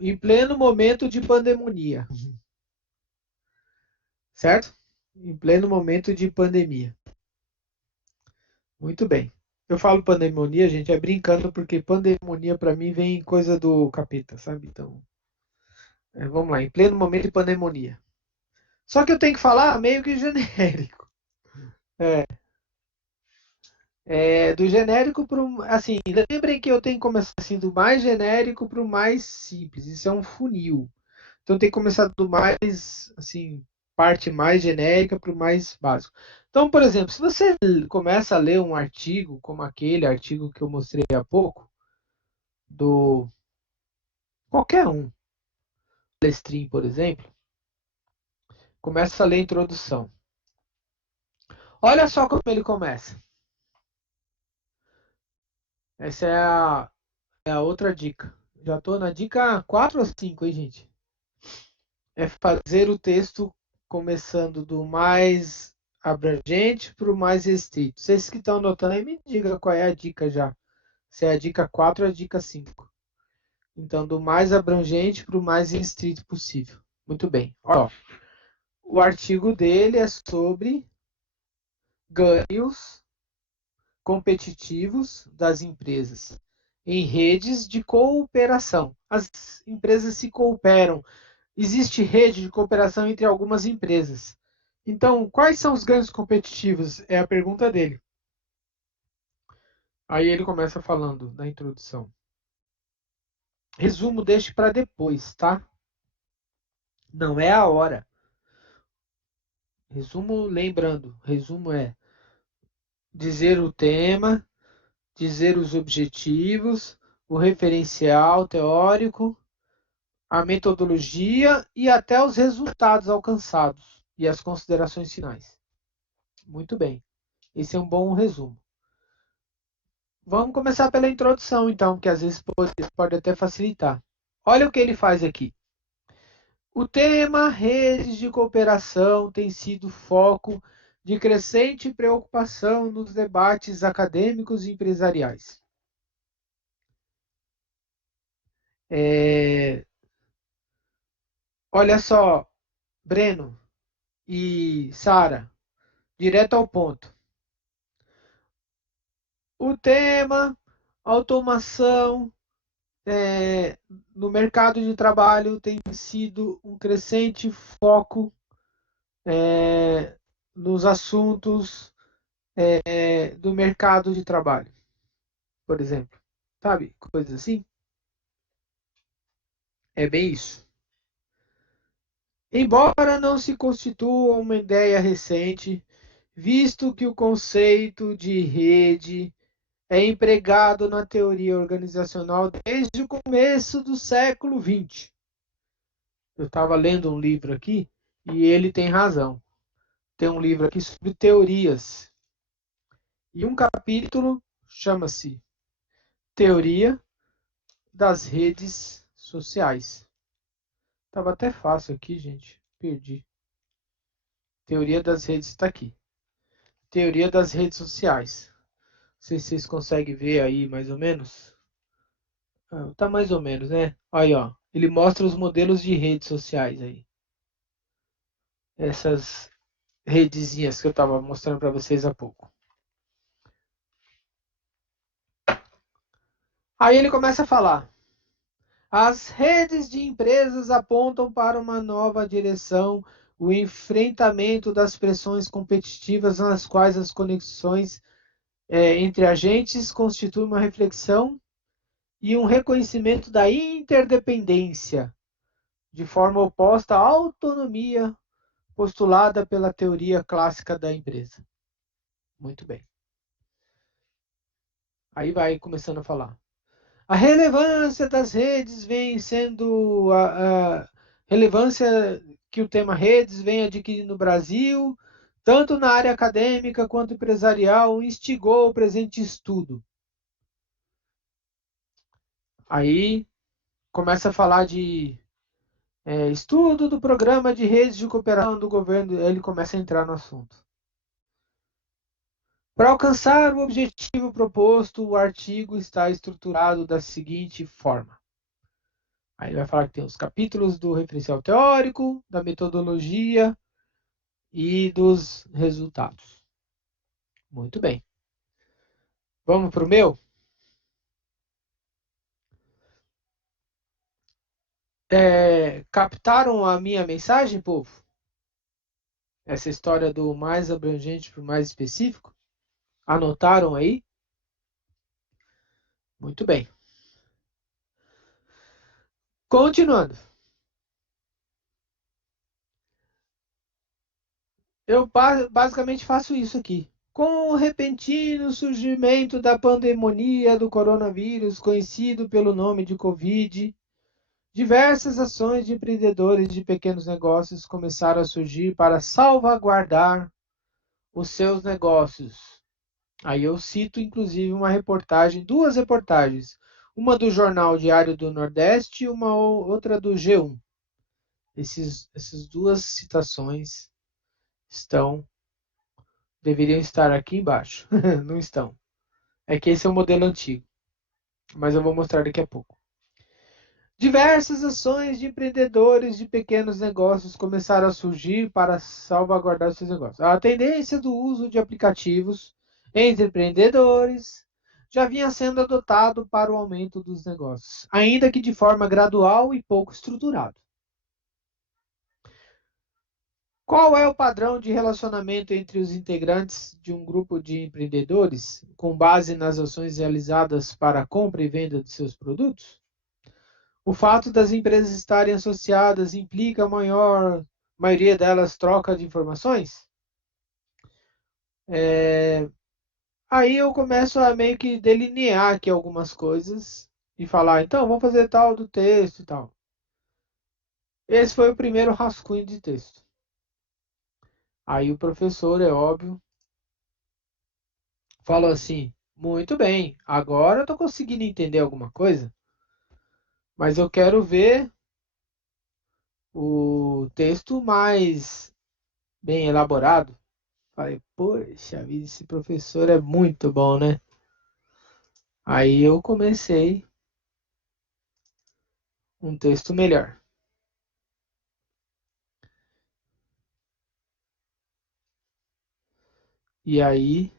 em pleno momento de pandemia, certo? Em pleno momento de pandemia. Muito bem. Eu falo pandemia, gente, é brincando, porque pandemia para mim vem coisa do capeta, sabe? Então, vamos lá, em pleno momento de pandemia. Só que eu tenho que falar meio que genérico. É, do genérico para o. Assim, lembrem que eu tenho que começar assim, do mais genérico para o mais simples. Isso é um funil. Então tem que começar do mais, assim, parte mais genérica para o mais básico. Então, por exemplo, se você começa a ler um artigo, como aquele artigo que eu mostrei há pouco, do qualquer um, Palestrin, por exemplo, começa a ler a introdução. Olha só como ele começa. Essa é a outra dica. Já estou na dica 4 ou 5, hein, gente? É fazer o texto começando do mais abrangente para o mais restrito. Vocês que estão anotando aí, me diga qual é a dica já. Se é a dica 4 ou a dica 5. Então, do mais abrangente para o mais restrito possível. Muito bem. Ó, o artigo dele é sobre ganhos competitivos das empresas em redes de cooperação. As empresas se cooperam. Existe rede de cooperação entre algumas empresas. Então, quais são os ganhos competitivos? É a pergunta dele. Aí ele começa falando na introdução. Resumo, deixe para depois, tá? Não é a hora. Resumo, lembrando, resumo é dizer o tema, dizer os objetivos, o referencial teórico, a metodologia e até os resultados alcançados e as considerações finais. Muito bem. Esse é um bom resumo. Vamos começar pela introdução, então, que às vezes pode até facilitar. Olha o que ele faz aqui. O tema redes de cooperação tem sido foco de crescente preocupação nos debates acadêmicos e empresariais. Olha só, Breno e Sara, direto ao ponto. O tema automação no mercado de trabalho tem sido um crescente foco nos assuntos do mercado de trabalho, por exemplo. Sabe? Coisas assim. É bem isso. Embora não se constitua uma ideia recente, visto que o conceito de rede é empregado na teoria organizacional desde o começo do século XX. Eu estava lendo um livro aqui e ele tem razão. Tem um livro aqui sobre teorias. E um capítulo chama-se Teoria das Redes Sociais. Estava até fácil aqui, gente. Perdi. Teoria das redes está aqui. Teoria das redes sociais. Não sei se vocês conseguem ver aí mais ou menos. Tá mais ou menos, né? Aí, ó. Ele mostra os modelos de redes sociais aí. Essas redezinhas que eu estava mostrando para vocês há pouco. Aí ele começa a falar. As redes de empresas apontam para uma nova direção, o enfrentamento das pressões competitivas nas quais as conexões entre agentes constituem uma reflexão e um reconhecimento da interdependência, de forma oposta à autonomia postulada pela teoria clássica da empresa. Muito bem. Aí vai começando a falar. A relevância das redes vem sendo a relevância que o tema redes vem adquirindo no Brasil tanto na área acadêmica quanto empresarial, instigou o presente estudo. Aí começa a falar de estudo do programa de redes de cooperação do governo, ele começa a entrar no assunto. Para alcançar o objetivo proposto, o artigo está estruturado da seguinte forma. Aí vai falar que tem os capítulos do referencial teórico, da metodologia e dos resultados. Muito bem. Vamos para o meu? Captaram a minha mensagem, povo? Essa história do mais abrangente para o mais específico? Anotaram aí? Muito bem. Continuando. Eu basicamente faço isso aqui. Com o repentino surgimento da pandemia do coronavírus, conhecido pelo nome de Covid, diversas ações de empreendedores de pequenos negócios começaram a surgir para salvaguardar os seus negócios. Aí eu cito, inclusive, duas reportagens. Uma do Jornal Diário do Nordeste e uma outra do G1. Essas duas citações deveriam estar aqui embaixo. Não estão. É que esse é o modelo antigo, mas eu vou mostrar daqui a pouco. Diversas ações de empreendedores de pequenos negócios começaram a surgir para salvaguardar seus negócios. A tendência do uso de aplicativos entre empreendedores já vinha sendo adotado para o aumento dos negócios, ainda que de forma gradual e pouco estruturada. Qual é o padrão de relacionamento entre os integrantes de um grupo de empreendedores, com base nas ações realizadas para a compra e venda de seus produtos? O fato das empresas estarem associadas implica a maioria delas troca de informações? Aí eu começo a meio que delinear aqui algumas coisas e falar, então, vamos fazer tal do texto e tal. Esse foi o primeiro rascunho de texto. Aí o professor, é óbvio, falou assim, muito bem, agora eu estou conseguindo entender alguma coisa, mas eu quero ver o texto mais bem elaborado. Falei, poxa vida, esse professor é muito bom, né? Aí eu comecei um texto melhor. E aí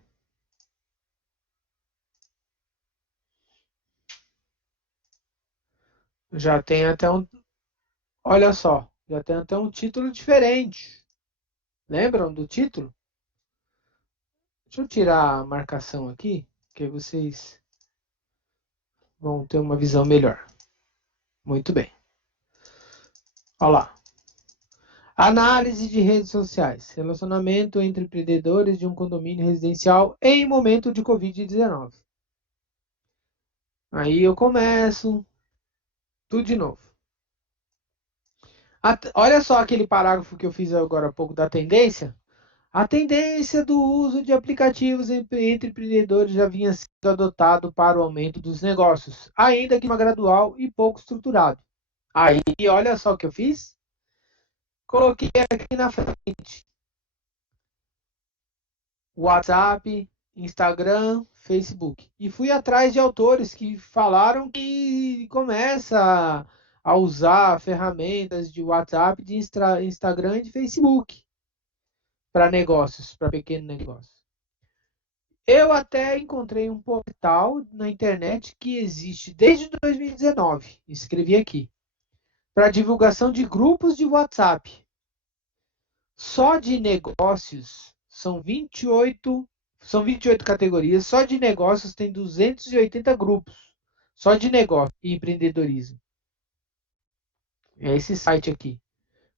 já tem até um, olha só, já tem até um título diferente. Lembram do título? Deixa eu tirar a marcação aqui, que vocês vão ter uma visão melhor. Muito bem. Olha lá. Análise de redes sociais. Relacionamento entre empreendedores de um condomínio residencial em momento de Covid-19. Aí eu começo tudo de novo. Olha só aquele parágrafo que eu fiz agora há pouco da tendência. A tendência do uso de aplicativos entre empreendedores já vinha sendo adotado para o aumento dos negócios, ainda que de uma gradual e pouco estruturado. Aí, olha só o que eu fiz. Coloquei aqui na frente WhatsApp, Instagram, Facebook. E fui atrás de autores que falaram que começa a usar ferramentas de WhatsApp, de Instagram e de Facebook para negócios, para pequenos negócios. Eu até encontrei um portal na internet que existe desde 2019, escrevi aqui, para divulgação de grupos de WhatsApp. Só de negócios são 28 categorias, só de negócios tem 280 grupos. Só de negócio e empreendedorismo. É esse site aqui,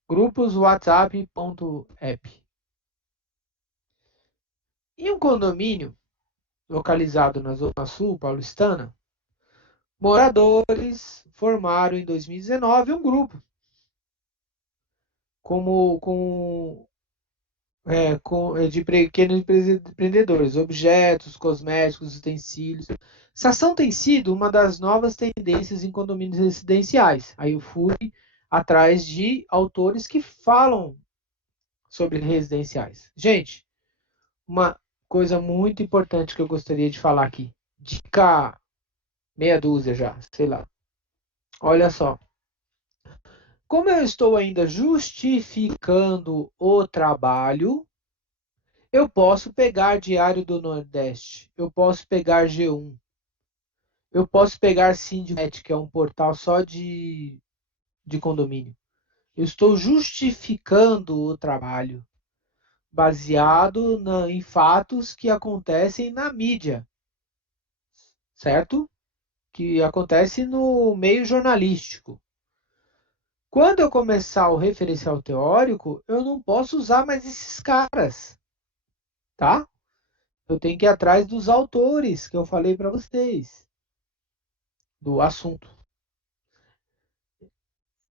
gruposwhatsapp.app. Em um condomínio localizado na Zona Sul paulistana, moradores formaram em 2019 um grupo de pequenos empreendedores, objetos, cosméticos, utensílios. Essa ação tem sido uma das novas tendências em condomínios residenciais. Aí eu fui atrás de autores que falam sobre residenciais. Gente, uma coisa muito importante que eu gostaria de falar aqui. Dica meia dúzia já, sei lá. Olha só. Como eu estou ainda justificando o trabalho, eu posso pegar Diário do Nordeste, eu posso pegar G1, eu posso pegar Sindicnet, que é um portal só de condomínio. Eu estou justificando o trabalho baseado em fatos que acontecem na mídia, certo? Que acontece no meio jornalístico. Quando eu começar o referencial teórico, eu não posso usar mais esses caras, tá? Eu tenho que ir atrás dos autores que eu falei para vocês, do assunto.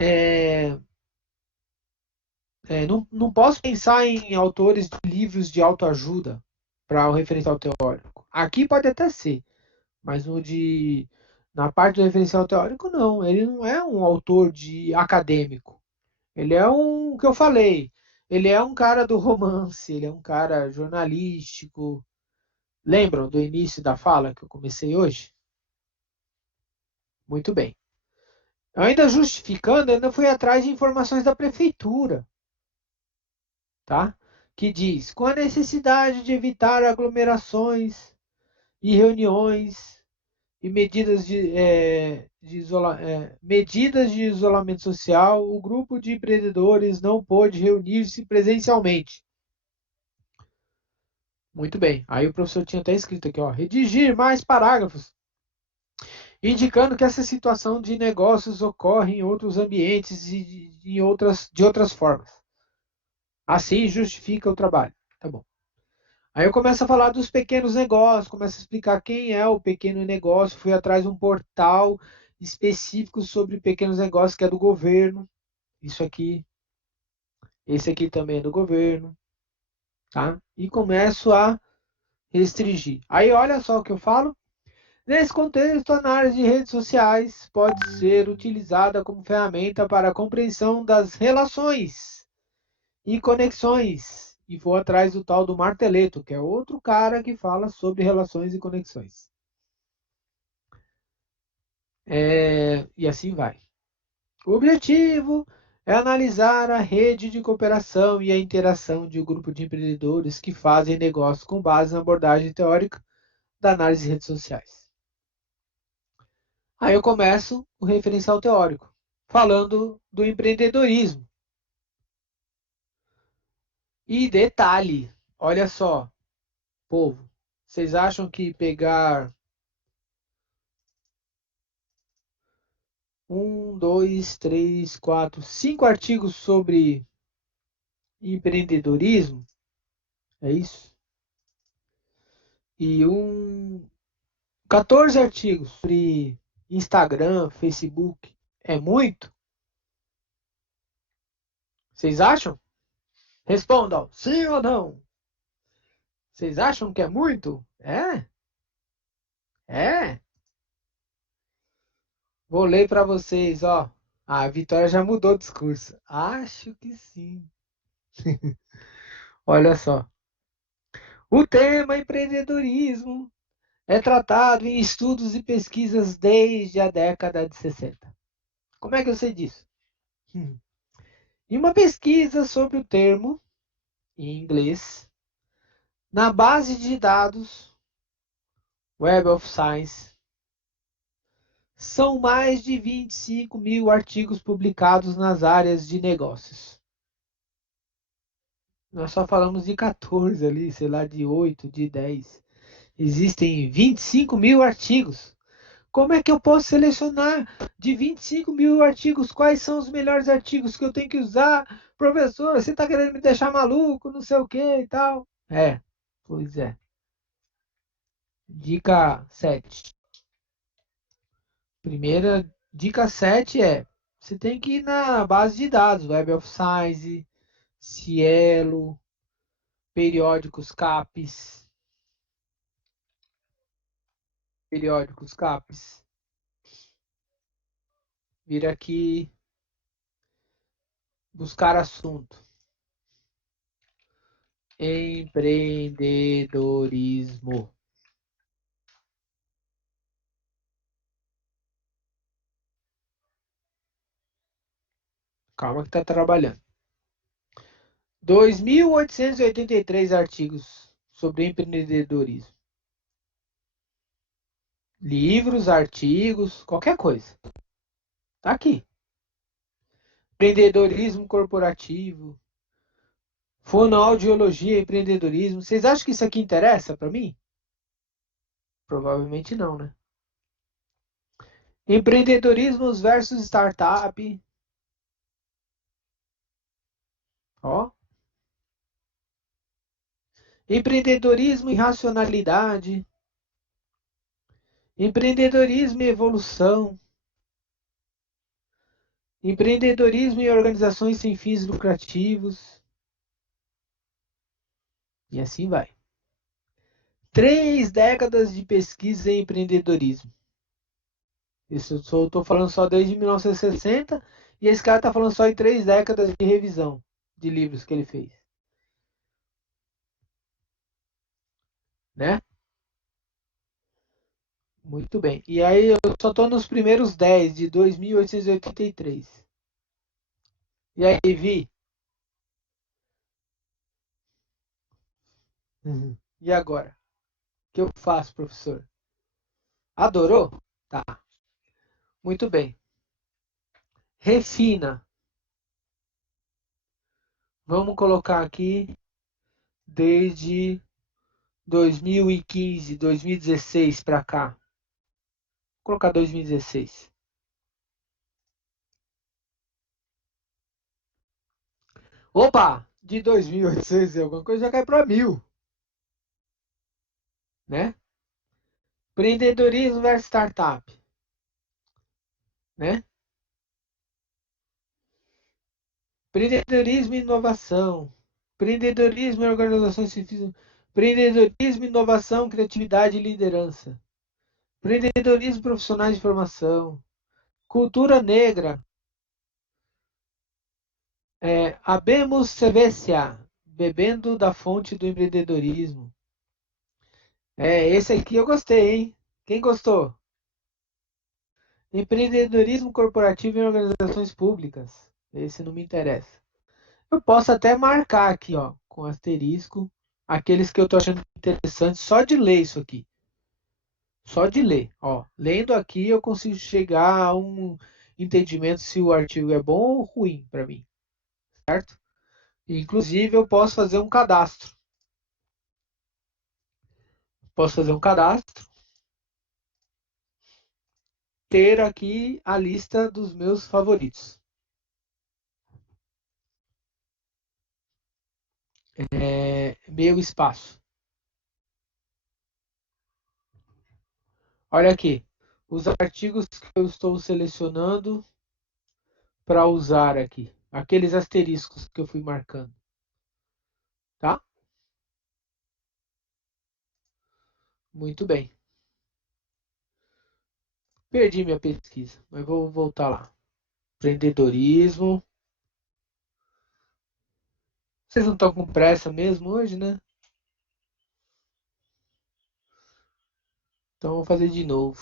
É, não posso pensar em autores de livros de autoajuda para o referencial teórico. Aqui pode até ser, mas na parte do referencial teórico, não. Ele não é um autor de acadêmico. Ele é o que eu falei. Ele é um cara do romance, ele é um cara jornalístico. Lembram do início da fala que eu comecei hoje? Muito bem. Ainda justificando, ainda fui atrás de informações da prefeitura, tá? Que diz, com a necessidade de evitar aglomerações e reuniões e medidas de isolamento social, o grupo de empreendedores não pôde reunir-se presencialmente. Muito bem. Aí o professor tinha até escrito aqui, ó, redigir mais parágrafos, indicando que essa situação de negócios ocorre em outros ambientes e de outras formas. Assim justifica o trabalho. Tá bom. Aí eu começo a falar dos pequenos negócios, começo a explicar quem é o pequeno negócio. Fui atrás de um portal específico sobre pequenos negócios que é do governo. Isso aqui, esse aqui também é do governo, tá? E começo a restringir. Aí olha só o que eu falo. Nesse contexto, a análise de redes sociais pode ser utilizada como ferramenta para a compreensão das relações e conexões. E vou atrás do tal do Marteleto, que é outro cara que fala sobre relações e conexões. E assim vai. O objetivo é analisar a rede de cooperação e a interação de um grupo de empreendedores que fazem negócios com base na abordagem teórica da análise de redes sociais. Aí eu começo o referencial teórico, falando do empreendedorismo. E detalhe, olha só, povo, vocês acham que pegar um, dois, três, quatro, cinco artigos sobre empreendedorismo, é isso? E 14 artigos sobre Instagram, Facebook, é muito? Vocês acham? Respondam, sim ou não? Vocês acham que é muito? É? É? Vou ler para vocês, ó. A Vitória já mudou o discurso. Acho que sim. Olha só. O tema empreendedorismo é tratado em estudos e pesquisas desde a década de 60. Como é que eu sei disso? Em uma pesquisa sobre o termo, em inglês, na base de dados Web of Science, são mais de 25 mil artigos publicados nas áreas de negócios. Nós só falamos de 14 ali, sei lá, de 8, de 10. Existem 25 mil artigos. Como é que eu posso selecionar de 25 mil artigos quais são os melhores artigos que eu tenho que usar? Professor, você está querendo me deixar maluco, não sei o que e tal. Pois é. Dica 7. Primeira dica 7 é: você tem que ir na base de dados, Web of Science, Cielo, periódicos CAPES. Periódicos CAPES. Vir aqui, buscar assunto. Empreendedorismo. Calma que está trabalhando. 2.883 artigos sobre empreendedorismo. Livros, artigos, qualquer coisa. Tá aqui. Empreendedorismo corporativo. Fonoaudiologia e empreendedorismo. Vocês acham que isso aqui interessa para mim? Provavelmente não, né? Empreendedorismo versus startup. Ó. Empreendedorismo e racionalidade. Empreendedorismo e evolução. Empreendedorismo e organizações sem fins lucrativos. E assim vai. 3 décadas de pesquisa em empreendedorismo. Isso eu estou falando só desde 1960 e esse cara está falando só em 3 décadas de revisão de livros que ele fez. Né? Muito bem. E aí eu só estou nos primeiros 10 de 2.883. E aí, Vi? E agora? O que eu faço, professor? Adorou? Tá. Muito bem. Refina. Vamos colocar aqui desde 2015, 2016 para cá. Vou colocar 2016. Opa! De 2.800 e alguma coisa já cai para 1.000. Né? Empreendedorismo versus startup. Né? Empreendedorismo e inovação. Empreendedorismo e organizações civis. Empreendedorismo, inovação, criatividade e liderança. Empreendedorismo, profissionais de formação. Cultura negra. Habemus Cervecia, bebendo da fonte do empreendedorismo. Esse aqui eu gostei, hein? Quem gostou? Empreendedorismo corporativo em organizações públicas. Esse não me interessa. Eu posso até marcar aqui, ó, com asterisco, aqueles que eu tô achando interessantes só de ler isso aqui. Só de ler, ó. Lendo aqui eu consigo chegar a um entendimento se o artigo é bom ou ruim para mim, certo? Inclusive eu posso fazer um cadastro. Posso fazer um cadastro, ter aqui a lista dos meus favoritos. Meu espaço. Olha aqui, os artigos que eu estou selecionando para usar aqui. Aqueles asteriscos que eu fui marcando. Tá? Muito bem. Perdi minha pesquisa, mas vou voltar lá. Empreendedorismo. Vocês não estão com pressa mesmo hoje, né? Então vou fazer de novo.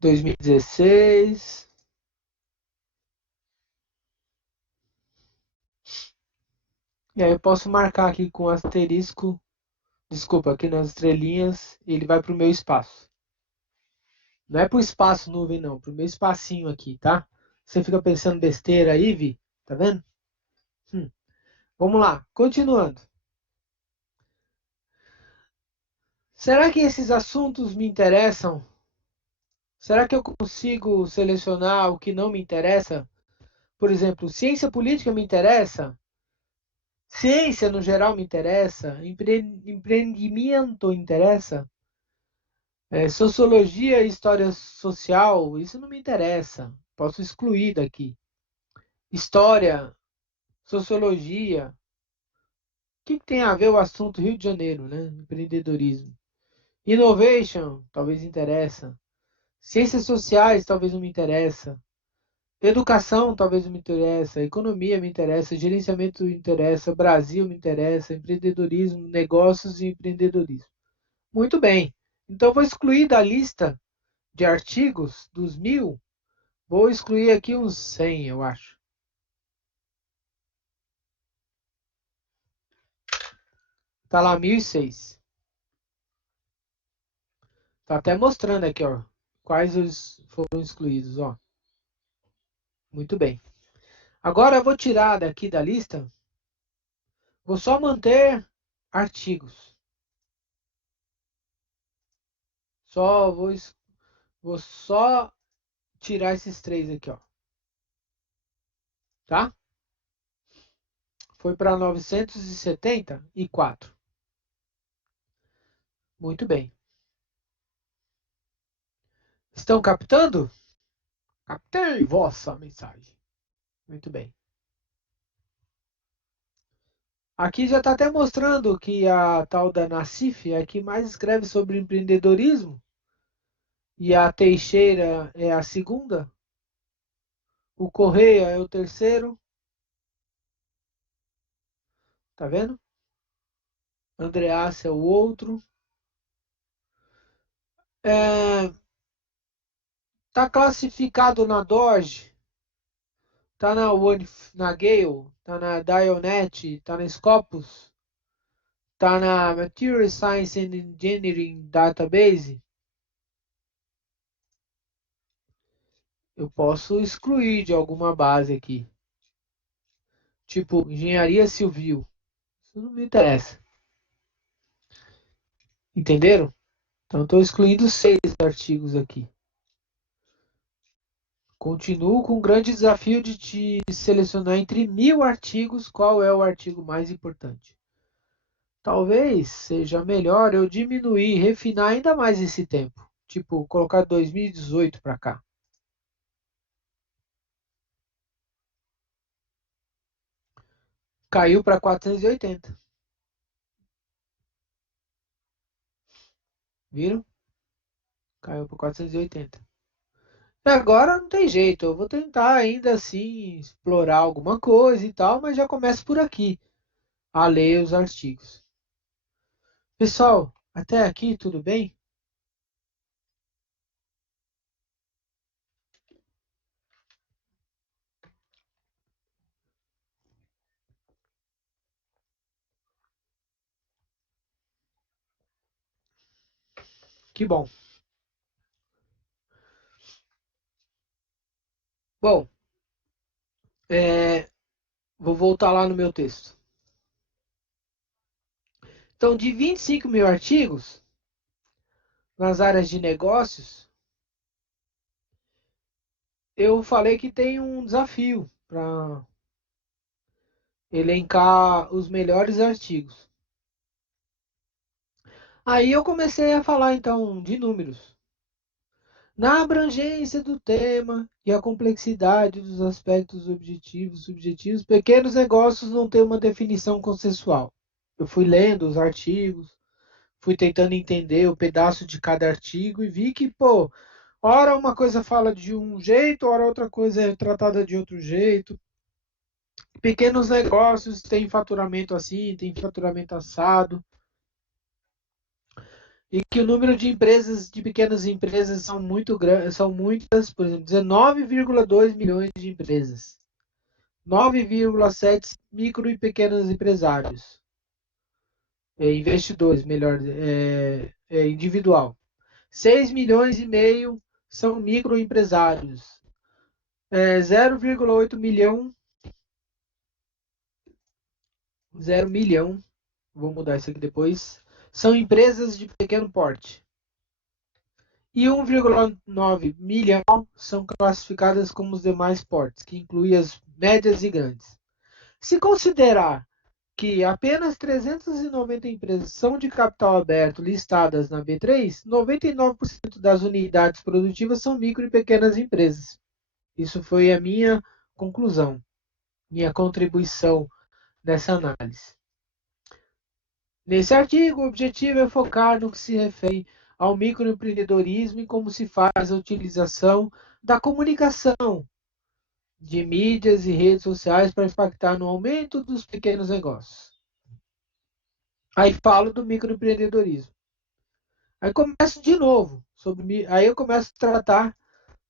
2016. E aí eu posso marcar aqui com asterisco. Desculpa, aqui nas estrelinhas, ele vai para o meu espaço. Não é para o espaço nuvem, não. Para o meu espacinho aqui, tá? Você fica pensando besteira aí, Vi? Tá vendo? Vamos lá, continuando. Será que esses assuntos me interessam? Será que eu consigo selecionar o que não me interessa? Por exemplo, ciência política me interessa? Ciência no geral me interessa? Empreendimento interessa? Sociologia e história social, isso não me interessa. Posso excluir daqui. História, sociologia, que tem a ver o assunto Rio de Janeiro, né? Empreendedorismo. Innovation, talvez interessa. Ciências sociais, talvez não me interessa. Educação, talvez não me interessa. Economia me interessa. Gerenciamento me interessa. Brasil me interessa. Empreendedorismo, negócios e empreendedorismo. Muito bem. Então, vou excluir da lista de artigos dos 1000, vou excluir aqui uns 100, eu acho. Tá lá 1006. Tá até mostrando aqui, ó, quais foram excluídos, ó. Muito bem. Agora eu vou tirar daqui da lista, vou só manter artigos. Vou só tirar esses três aqui, ó. Tá? Foi para 974. Muito bem. Estão captando? Captei vossa mensagem. Muito bem. Aqui já está até mostrando que a tal da Nassif é a que mais escreve sobre empreendedorismo e a Teixeira é a segunda, o Correia é o terceiro, tá vendo? Andreas é o outro. Tá classificado na Doge, tá na Gale, tá na Dionet, tá na Scopus, tá na Material Science and Engineering Database. Eu posso excluir de alguma base aqui. Tipo, engenharia civil. Isso não me interessa. Entenderam? Então, estou excluindo 6 artigos aqui. Continuo com o grande desafio de te selecionar entre 1000 artigos qual é o artigo mais importante. Talvez seja melhor eu diminuir, refinar ainda mais esse tempo. Tipo, colocar 2018 para cá. Caiu para 480. Viram? Caiu para 480. E agora não tem jeito, eu vou tentar ainda assim explorar alguma coisa e tal, mas já começo por aqui, a ler os artigos. Pessoal, até aqui tudo bem? Que bom. Bom, vou voltar lá no meu texto. Então, de 25 mil artigos nas áreas de negócios, eu falei que tem um desafio para elencar os melhores artigos. Aí eu comecei a falar então de números. Na abrangência do tema e a complexidade dos aspectos objetivos e subjetivos, pequenos negócios não têm uma definição consensual. Eu fui lendo os artigos, fui tentando entender o pedaço de cada artigo e vi que, pô, ora uma coisa fala de um jeito, ora outra coisa é tratada de outro jeito. Pequenos negócios têm faturamento assim, tem faturamento assado. E que o número de empresas, de pequenas empresas, são muito grandes, são muitas, por exemplo, 19,2 milhões de empresas, 9,7 micro e pequenos empresários, investidores, melhor, individual. 6 milhões e meio são microempresários, 0,8 milhão, 0 milhão, vou mudar isso aqui depois, são empresas de pequeno porte. E 1,9 milhão são classificadas como os demais portes, que inclui as médias e grandes. Se considerar que apenas 390 empresas são de capital aberto listadas na B3, 99% das unidades produtivas são micro e pequenas empresas. Isso foi a minha conclusão, minha contribuição nessa análise. Nesse artigo, o objetivo é focar no que se refere ao microempreendedorismo e como se faz a utilização da comunicação de mídias e redes sociais para impactar no aumento dos pequenos negócios. Aí falo do microempreendedorismo. Aí começo de novo aí eu começo a tratar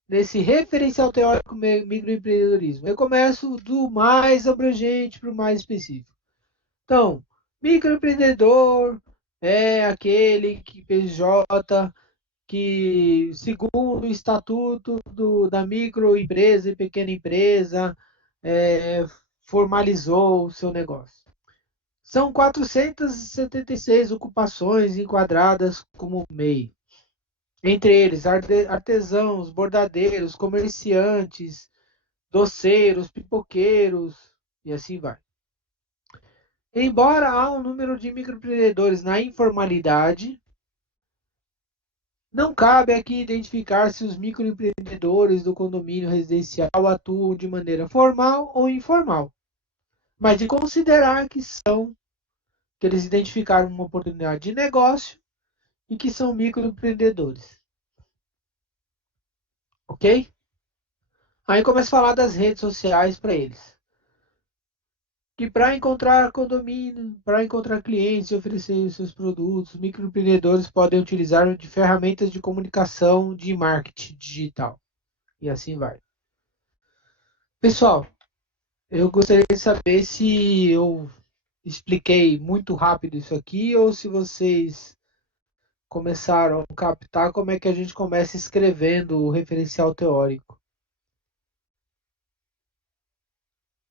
desse referencial teórico microempreendedorismo. Eu começo do mais abrangente para o mais específico. Então, microempreendedor é aquele que PJ que, segundo o estatuto da microempresa e pequena empresa, formalizou o seu negócio. São 476 ocupações enquadradas como MEI. Entre eles, artesãos, bordadeiros, comerciantes, doceiros, pipoqueiros e assim vai. Embora há um número de microempreendedores na informalidade, não cabe aqui identificar se os microempreendedores do condomínio residencial atuam de maneira formal ou informal, mas de considerar que eles identificaram uma oportunidade de negócio e que são microempreendedores. Ok? Aí começa a falar das redes sociais para eles. Que para encontrar condomínio, para encontrar clientes e oferecer os seus produtos, microempreendedores podem utilizar de ferramentas de comunicação de marketing digital. E assim vai. Pessoal, eu gostaria de saber se eu expliquei muito rápido isso aqui ou se vocês começaram a captar como é que a gente começa escrevendo o referencial teórico.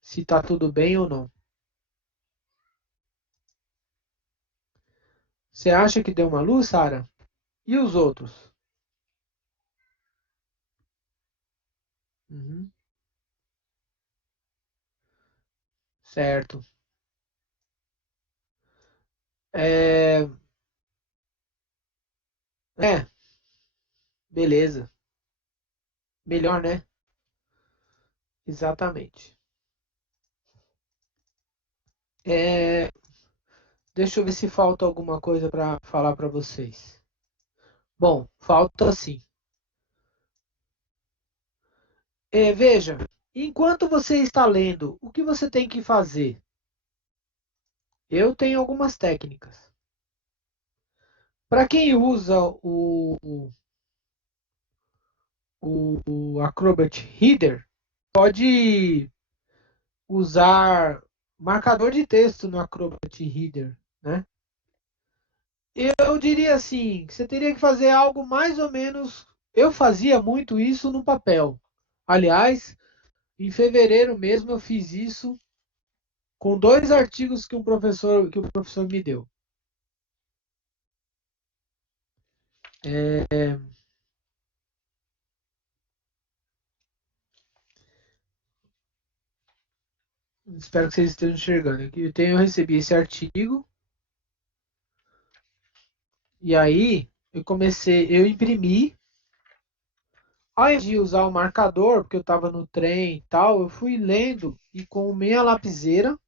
Se está tudo bem ou não. Você acha que deu uma luz, Sara? E os outros? Uhum. Certo. É, é, beleza. Melhor, né? Exatamente. É, deixa eu ver se falta alguma coisa para falar para vocês. Bom, falta sim. Veja, enquanto você está lendo, o que você tem que fazer? Eu tenho algumas técnicas. Para quem usa o Acrobat Reader, pode usar marcador de texto no Acrobat Reader, né? Eu diria assim, que você teria que fazer algo mais ou menos. Eu fazia muito isso no papel. Aliás, em fevereiro mesmo eu fiz isso com 2 artigos que o professor me deu. Espero que vocês estejam enxergando. Eu recebi esse artigo e aí eu imprimi. Ao invés de usar o marcador, porque eu estava no trem e tal, eu fui lendo e com minha lapiseira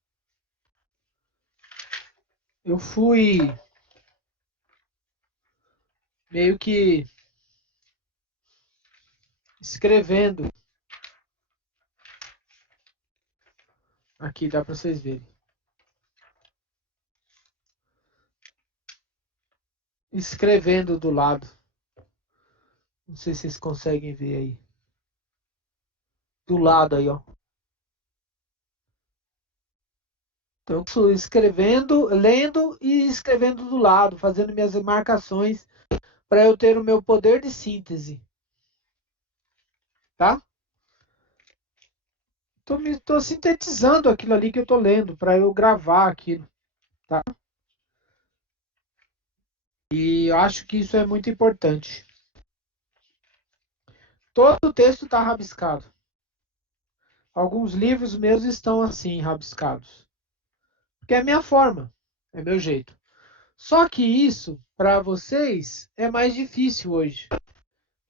eu fui meio que escrevendo. Aqui dá para vocês verem. Escrevendo do lado. Não sei se vocês conseguem ver aí. Do lado aí, ó. Então, eu estou escrevendo, lendo e escrevendo do lado, fazendo minhas marcações para eu ter o meu poder de síntese, tá? Estou sintetizando aquilo ali que eu estou lendo para eu gravar aquilo, tá? E eu acho que isso é muito importante. Todo o texto está rabiscado. Alguns livros meus estão assim, rabiscados. Porque é a minha forma, é meu jeito. Só que isso, para vocês, é mais difícil hoje.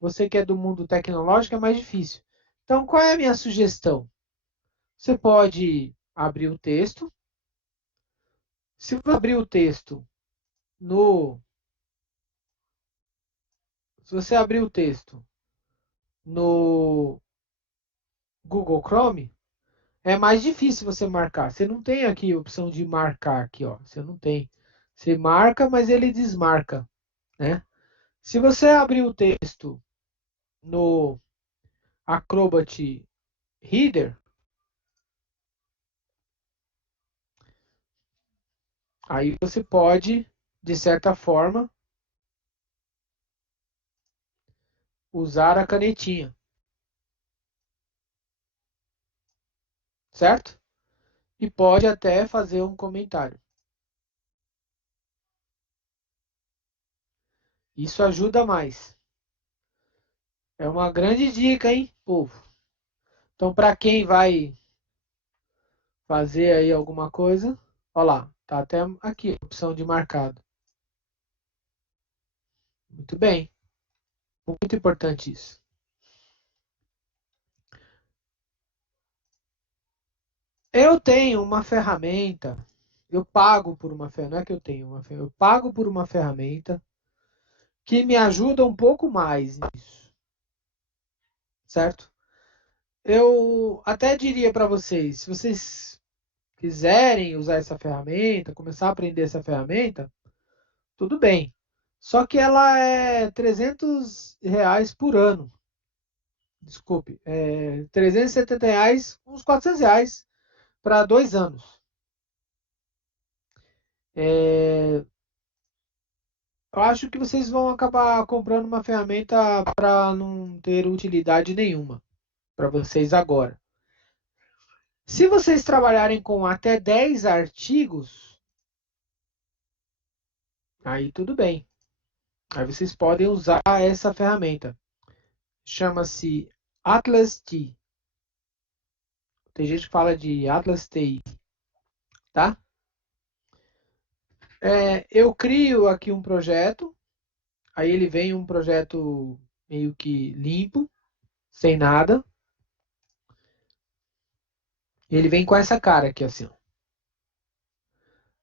Você que é do mundo tecnológico, é mais difícil. Então, qual é a minha sugestão? Você pode abrir o texto. Se você abrir o texto, no... Se você abrir o texto no Google Chrome, é mais difícil você marcar. Você não tem aqui a opção de marcar aqui, ó. Você não tem. Você marca, mas ele desmarca, né? Se você abrir o texto no Acrobat Reader, aí você pode, de certa forma, usar a canetinha, certo? E pode até fazer um comentário. Isso ajuda mais. É uma grande dica, hein, povo? Então, para quem vai fazer aí alguma coisa, olha lá, tá até aqui a opção de marcado. Muito bem, muito importante isso. Eu tenho uma ferramenta, eu pago por uma ferramenta, não é que eu tenho uma ferramenta, eu pago por uma ferramenta que me ajuda um pouco mais nisso, certo? Eu até diria para vocês, se vocês quiserem usar essa ferramenta, começar a aprender essa ferramenta, tudo bem. Só que ela é R$ 300 por ano. Desculpe, R$ 370, uns R$ 400 para 2 anos. Eu acho que vocês vão acabar comprando uma ferramenta para não ter utilidade nenhuma para vocês agora. Se vocês trabalharem com até 10 artigos, aí tudo bem. Aí vocês podem usar essa ferramenta. Chama-se Atlas T. Tem gente que fala de Atlas TI, tá? Eu crio aqui um projeto, aí ele vem um projeto meio que limpo, sem nada. Ele vem com essa cara aqui assim.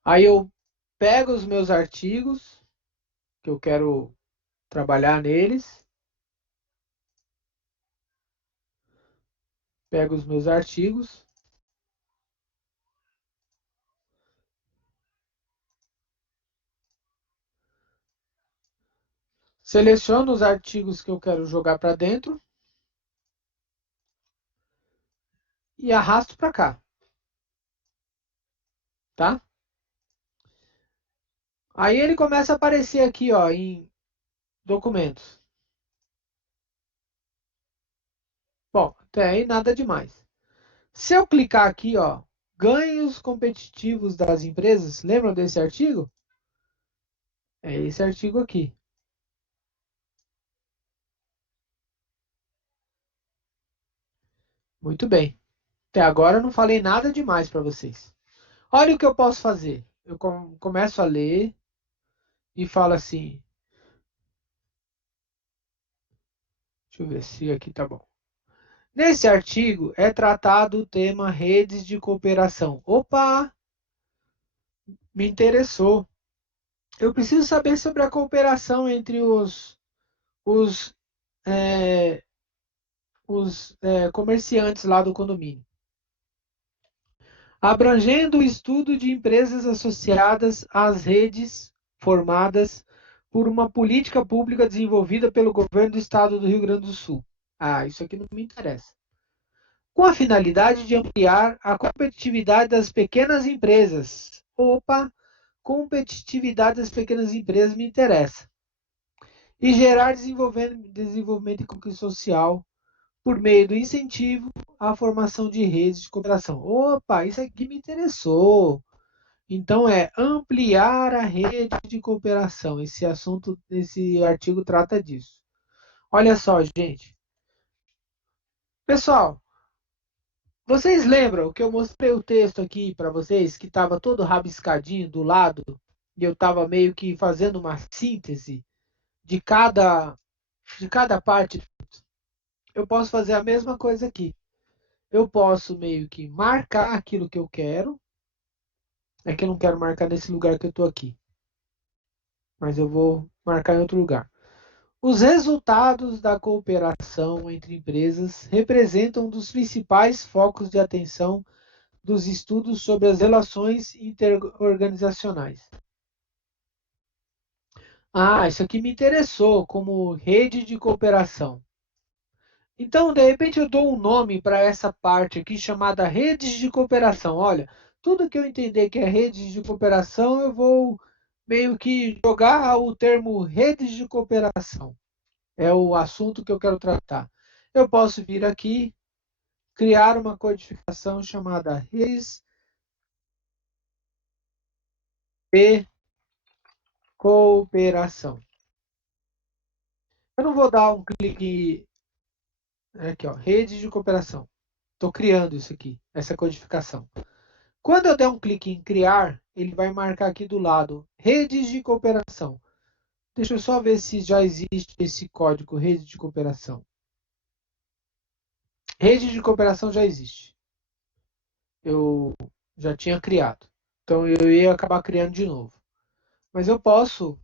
Aí eu pego os meus artigos que eu quero trabalhar neles, pego os meus artigos, seleciono os artigos que eu quero jogar para dentro e arrasto para cá, tá? Aí ele começa a aparecer aqui, ó, em documentos. Bom, até aí nada demais. Se eu clicar aqui, ó, ganhos competitivos das empresas, lembram desse artigo? É esse artigo aqui. Muito bem. Até agora eu não falei nada demais para vocês. Olha o que eu posso fazer. Eu começo a ler e falo assim. Deixa eu ver se aqui tá bom. Nesse artigo é tratado o tema redes de cooperação. Opa, me interessou. Eu preciso saber sobre a cooperação entre os, é, comerciantes lá do condomínio. Abrangendo o estudo de empresas associadas às redes formadas por uma política pública desenvolvida pelo governo do estado do Rio Grande do Sul. Ah, isso aqui não me interessa. Com a finalidade de ampliar a competitividade das pequenas empresas. Opa, competitividade das pequenas empresas me interessa. E gerar desenvolvimento econômico e social por meio do incentivo à formação de redes de cooperação. Opa, isso aqui me interessou. Então é ampliar a rede de cooperação. Esse assunto, esse artigo trata disso. Olha só, gente. Pessoal, vocês lembram que eu mostrei o texto aqui para vocês que estava todo rabiscadinho do lado e eu estava meio que fazendo uma síntese de cada parte? Eu posso fazer a mesma coisa aqui. Eu posso meio que marcar aquilo que eu quero. É que eu não quero marcar nesse lugar que eu estou aqui. mas eu vou marcar em outro lugar. Os resultados da cooperação entre empresas representam um dos principais focos de atenção dos estudos sobre as relações interorganizacionais. Ah, isso aqui me interessou como rede de cooperação. Então, de repente, eu dou um nome para essa parte aqui chamada redes de cooperação. Olha, tudo que eu entender que é redes de cooperação, eu vou meio que jogar o termo redes de cooperação. É o assunto que eu quero tratar. Eu posso vir aqui, criar uma codificação chamada redes de cooperação. Eu não vou dar um clique aqui, ó, rede de cooperação. Estou criando isso aqui, essa codificação. Quando eu der um clique em criar, ele vai marcar aqui do lado redes de cooperação. Deixa eu só ver se já existe esse código rede de cooperação. Rede de cooperação já existe. Eu já tinha criado. Então eu ia acabar criando de novo. Mas eu posso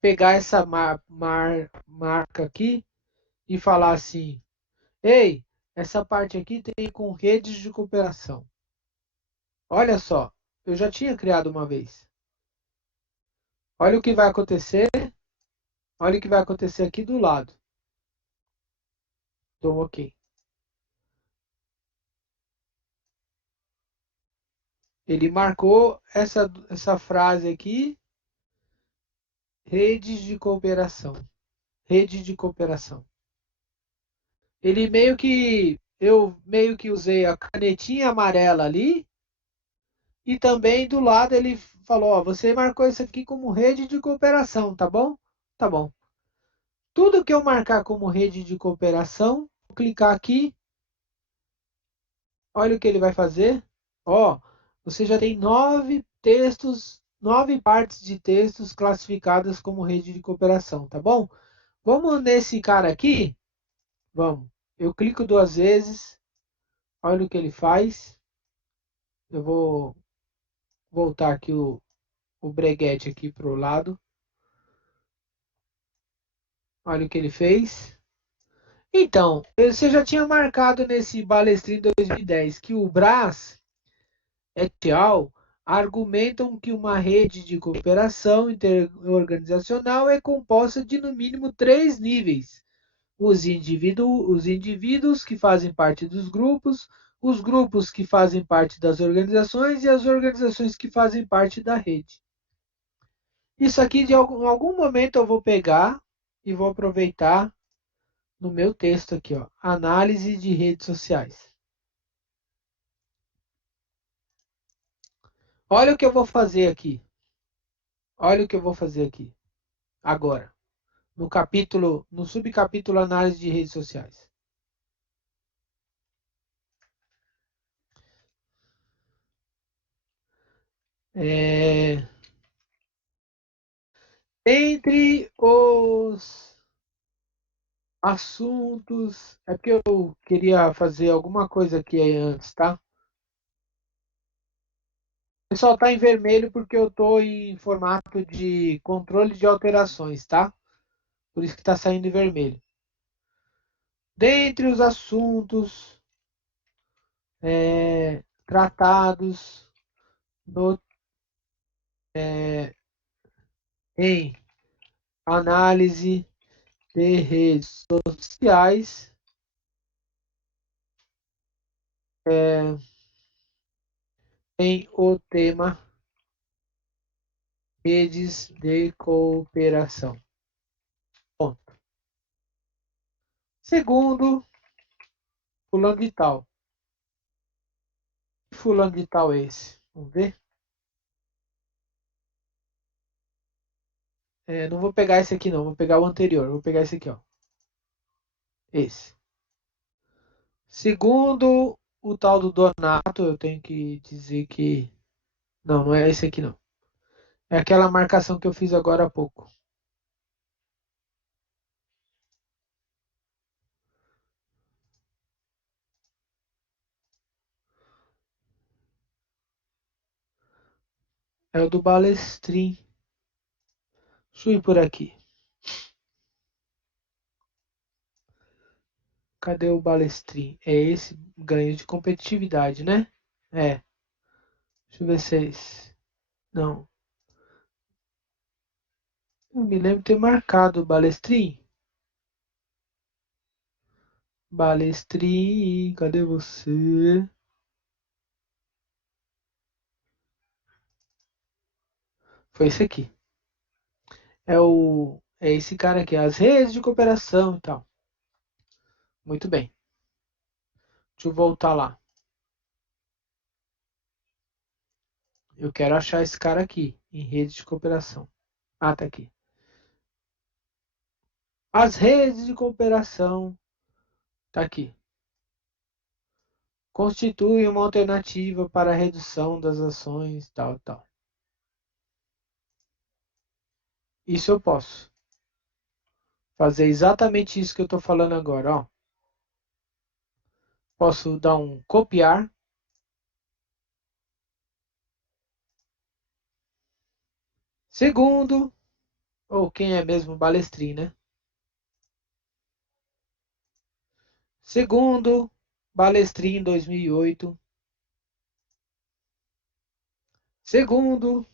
pegar essa marca aqui e falar assim: ei, essa parte aqui tem com redes de cooperação. Olha só, eu já tinha criado uma vez. Olha o que vai acontecer. Olha o que vai acontecer aqui do lado. Dou OK. Ele marcou essa frase aqui, redes de cooperação. Rede de cooperação. Eu meio que usei a canetinha amarela ali e também do lado ele falou, ó, você marcou isso aqui como rede de cooperação, tá bom? Tá bom. Tudo que eu marcar como rede de cooperação, vou clicar aqui, olha o que ele vai fazer. Ó, você já tem 9 textos, 9 partes de textos classificadas como rede de cooperação, tá bom? Vamos nesse cara aqui? Vamos. Eu clico 2 vezes, olha o que ele faz. Eu vou voltar aqui o breguete aqui para o lado. Olha o que ele fez. Então, você já tinha marcado nesse Balestrin 2010 que o Brás et al. Argumentam que uma rede de cooperação interorganizacional é composta de no mínimo 3 níveis: os indivíduos que fazem parte dos grupos, os grupos que fazem parte das organizações e as organizações que fazem parte da rede. Isso aqui, em algum momento, eu vou pegar e vou aproveitar no meu texto aqui, ó, análise de redes sociais. Olha o que eu vou fazer aqui. Olha o que eu vou fazer aqui agora, no subcapítulo análise de redes sociais. É, entre os assuntos, é porque eu queria fazer alguma coisa aqui antes, tá? O pessoal está em vermelho porque eu estou em formato de controle de alterações, tá? Por isso que está saindo em vermelho. Dentre os assuntos tratados no, em análise de redes sociais, tem o tema redes de cooperação. Ponto. Segundo, fulano de tal. Que fulano de tal é esse? Vamos ver. Não vou pegar esse aqui não, vou pegar o anterior. Vou pegar esse aqui, ó. Esse. Segundo o tal do Donato, eu tenho que dizer que não, não é esse aqui não. É aquela marcação que eu fiz agora há pouco. É o do Balestrin. Deixa eu ir por aqui. Cadê o Balestrin? É esse ganho de competitividade, né? É. Deixa eu ver se é esse. Não. Eu me lembro de ter marcado o Balestrin. Balestrin, cadê você? Foi esse aqui. É esse cara aqui, as redes de cooperação e tal. Muito bem. Deixa eu voltar lá. Eu quero achar esse cara aqui, em redes de cooperação. Ah, tá aqui. As redes de cooperação, tá aqui. Constituem uma alternativa para a redução das ações, tal, tal. Isso eu posso. Fazer exatamente isso que eu estou falando agora, ó. Posso dar um copiar. Segundo, ou quem é mesmo Balestrin, né? Segundo, Balestrin 2008. Segundo,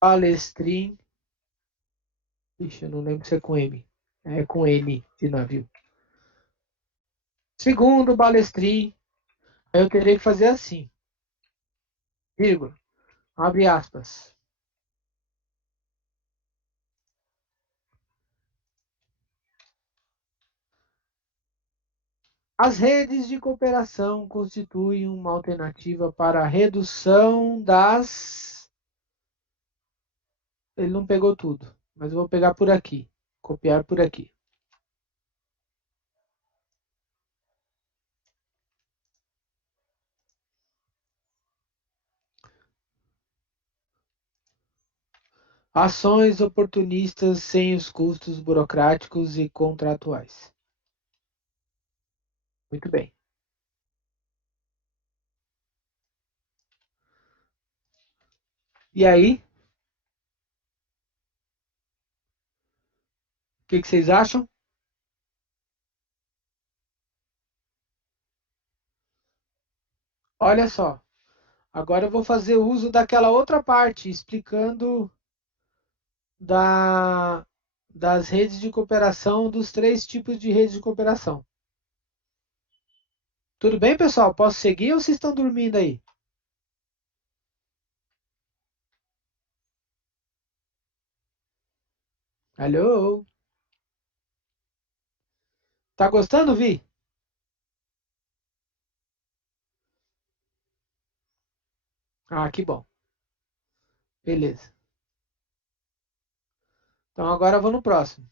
Balestrin. Ixi, eu não lembro se é com M. É com N de navio. Segundo, Balestrin. Aí eu terei que fazer assim. Vírgula. Abre aspas. As redes de cooperação constituem uma alternativa para a redução das. Ele não pegou tudo, mas eu vou pegar por aqui. Copiar por aqui. Ações oportunistas sem os custos burocráticos e contratuais. Muito bem. E aí? O que vocês acham? Olha só. Agora eu vou fazer uso daquela outra parte, explicando da, das redes de cooperação, dos três tipos de redes de cooperação. Tudo bem, pessoal? Posso seguir ou vocês estão dormindo aí? Alô? Tá gostando, Vi? Ah, que bom. Beleza. Então agora eu vou no próximo.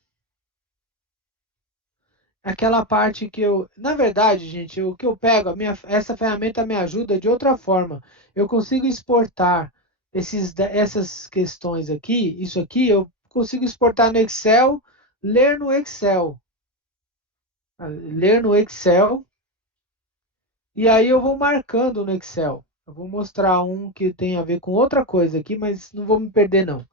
Aquela parte que eu, na verdade, gente, o que eu pego, essa ferramenta me ajuda de outra forma. Eu consigo exportar essas questões aqui, isso aqui, eu consigo exportar no Excel, ler no Excel, ler no Excel, e aí eu vou marcando no Excel. Eu vou mostrar um que tem a ver com outra coisa aqui, mas não vou me perder não.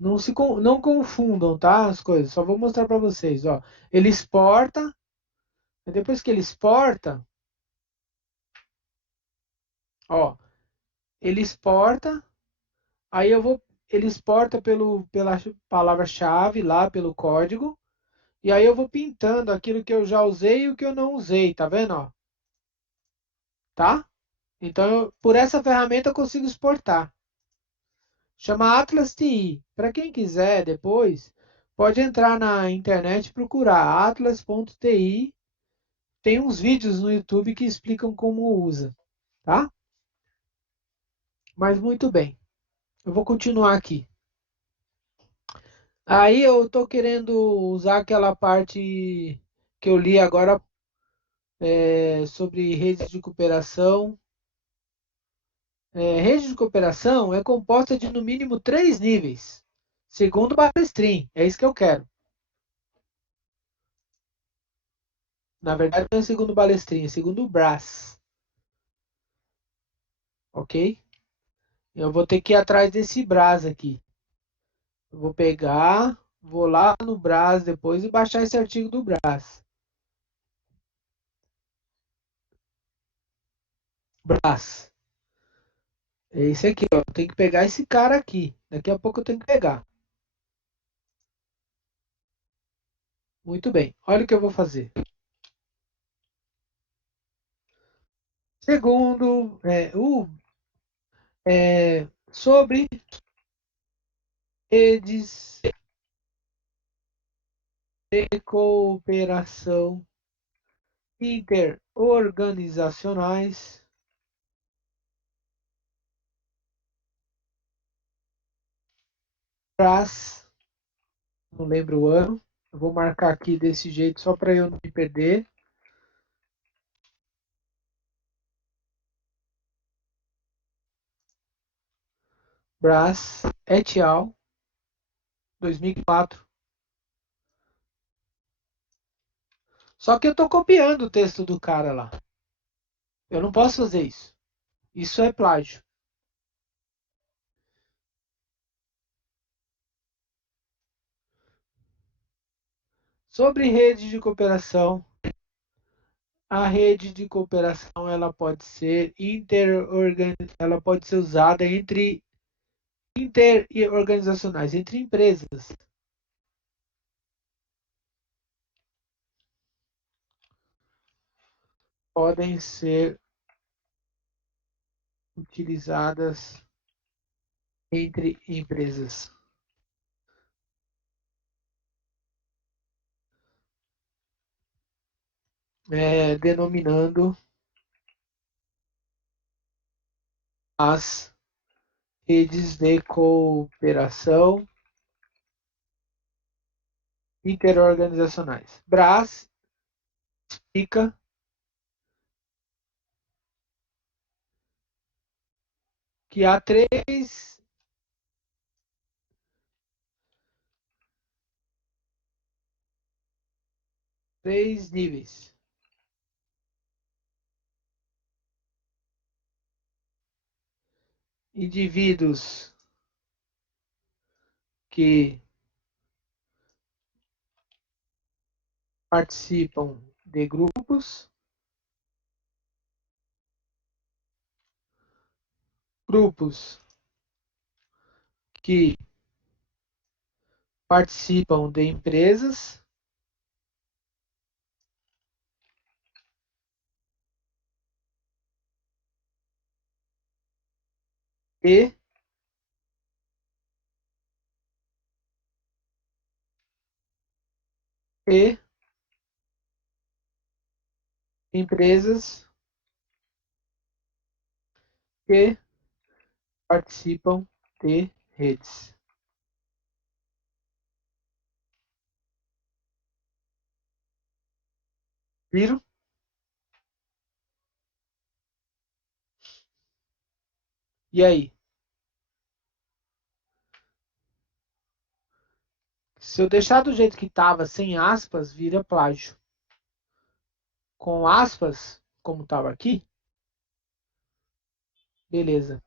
Não confundam, tá? As coisas. Só vou mostrar para vocês, ó. Ele exporta, e depois que ele exporta, ó, ele exporta, aí ele exporta pela palavra-chave lá, pelo código, e aí eu vou pintando aquilo que eu já usei e o que eu não usei, tá vendo, ó? Tá? Então, por essa ferramenta eu consigo exportar. Chama Atlas TI. Para quem quiser depois, pode entrar na internet e procurar atlas.ti. Tem uns vídeos no YouTube que explicam como usa, tá? Mas muito bem. Eu vou continuar aqui. Aí eu estou querendo usar aquela parte que eu li agora sobre redes de cooperação. Rede de cooperação é composta de no mínimo três níveis, segundo o Balestrin. É isso que eu quero. Na verdade, não é segundo o Balestrin, é segundo o Brás. Ok? Eu vou ter que ir atrás desse Brás aqui. Eu vou pegar, vou lá no Brás depois e baixar esse artigo do Brás. Brás. É esse aqui, ó. Tem que pegar esse cara aqui. Daqui a pouco eu tenho que pegar. Muito bem. Olha o que eu vou fazer. Segundo, sobre redes de cooperação interorganizacionais, Brás, não lembro o ano. Eu vou marcar aqui desse jeito só para eu não me perder. Brás et al. 2004. Só que eu estou copiando o texto do cara lá. Eu não posso fazer isso. Isso é plágio. Sobre rede de cooperação, a rede de cooperação ela pode ser ela pode ser usada entre interorganizacionais, entre empresas. Podem ser utilizadas entre empresas. Denominando as redes de cooperação interorganizacionais. Brás explica que há três níveis. Indivíduos que participam de grupos que participam de empresas e e empresas que participam de redes. Viram? E aí? Se eu deixar do jeito que estava, sem aspas, vira plágio. Com aspas, como estava aqui, beleza.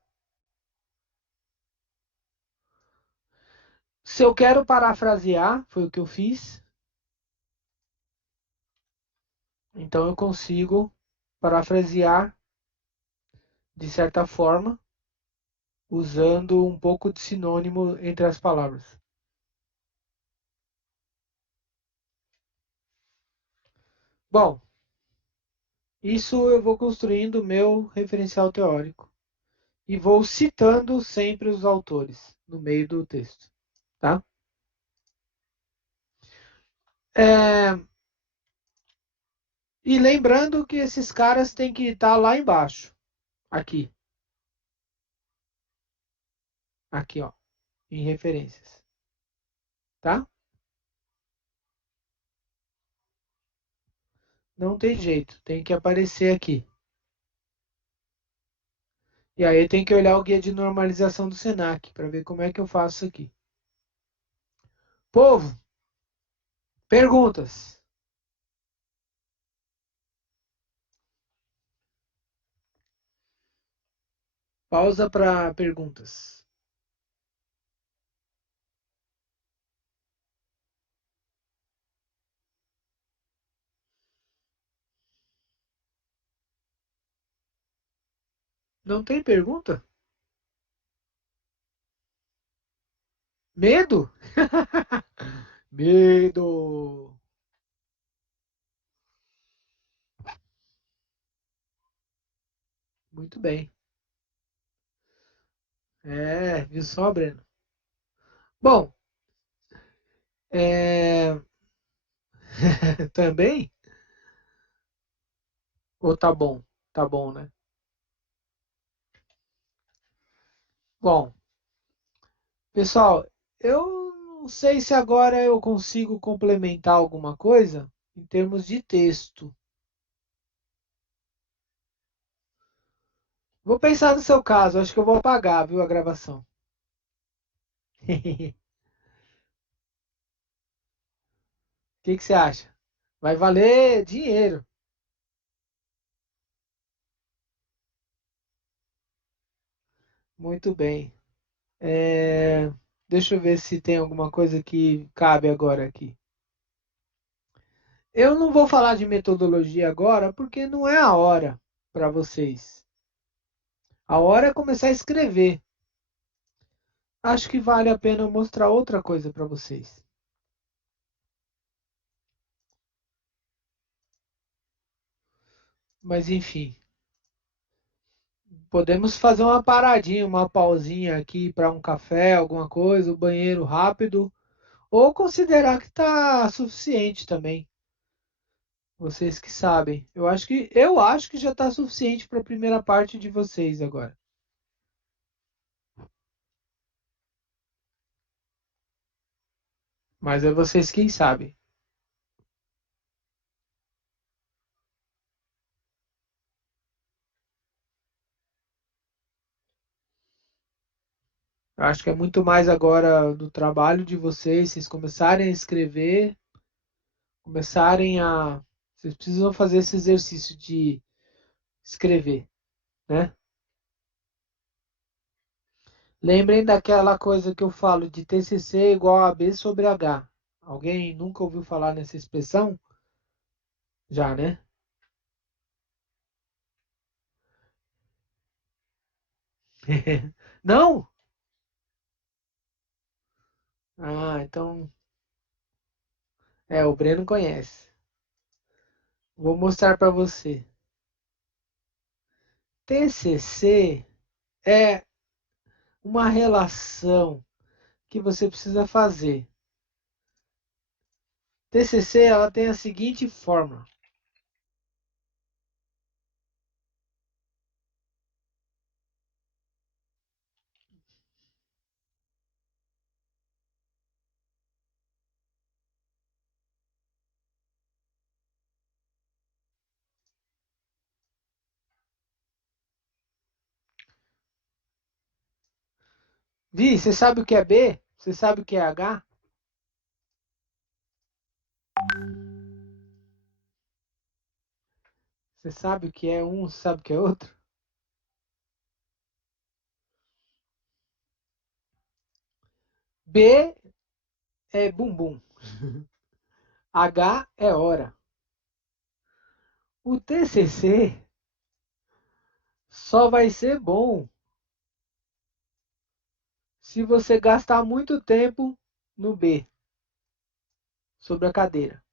Se eu quero parafrasear, foi o que eu fiz, então eu consigo parafrasear de certa forma, usando um pouco de sinônimo entre as palavras. Bom, isso eu vou construindo o meu referencial teórico e vou citando sempre os autores no meio do texto, tá? É, e lembrando que esses caras têm que estar lá embaixo, aqui, aqui, ó, em referências, tá? Não tem jeito, tem que aparecer aqui. E aí tem que olhar o guia de normalização do Senac para ver como é que eu faço isso aqui. Povo, perguntas. Pausa para perguntas. Não tem pergunta? Medo? Medo. Muito bem. É, viu só, Breno? Bom, é... também? Ou tá bom? Tá bom, né? Bom, pessoal, eu não sei se agora eu consigo complementar alguma coisa em termos de texto. Vou pensar no seu caso, acho que eu vou apagar, viu, a gravação. O que você acha? Vai valer dinheiro. Muito bem. É, deixa eu ver se tem alguma coisa que cabe agora aqui. Eu não vou falar de metodologia agora porque não é a hora para vocês. A hora é começar a escrever. Acho que vale a pena eu mostrar outra coisa para vocês. Mas enfim, podemos fazer uma paradinha, uma pausinha aqui para um café, alguma coisa, um banheiro rápido, ou considerar que está suficiente também. Vocês que sabem. Eu acho que já está suficiente para a primeira parte de vocês agora. Mas é vocês quem sabem. Eu acho que é muito mais agora do trabalho de vocês começarem a escrever, começarem a. Vocês precisam fazer esse exercício de escrever, né? Lembrem daquela coisa que eu falo de TCC igual a B sobre H. Alguém nunca ouviu falar nessa expressão? Já, né? Não? Ah, então. É, o Breno conhece. Vou mostrar para você. TCC é uma relação que você precisa fazer. TCC ela tem a seguinte fórmula. Vi, você sabe o que é B? Você sabe o que é H? Você sabe o que é um, você sabe o que é outro? B é bumbum. H é hora. O TCC só vai ser bom se você gastar muito tempo no B, sobre a cadeira.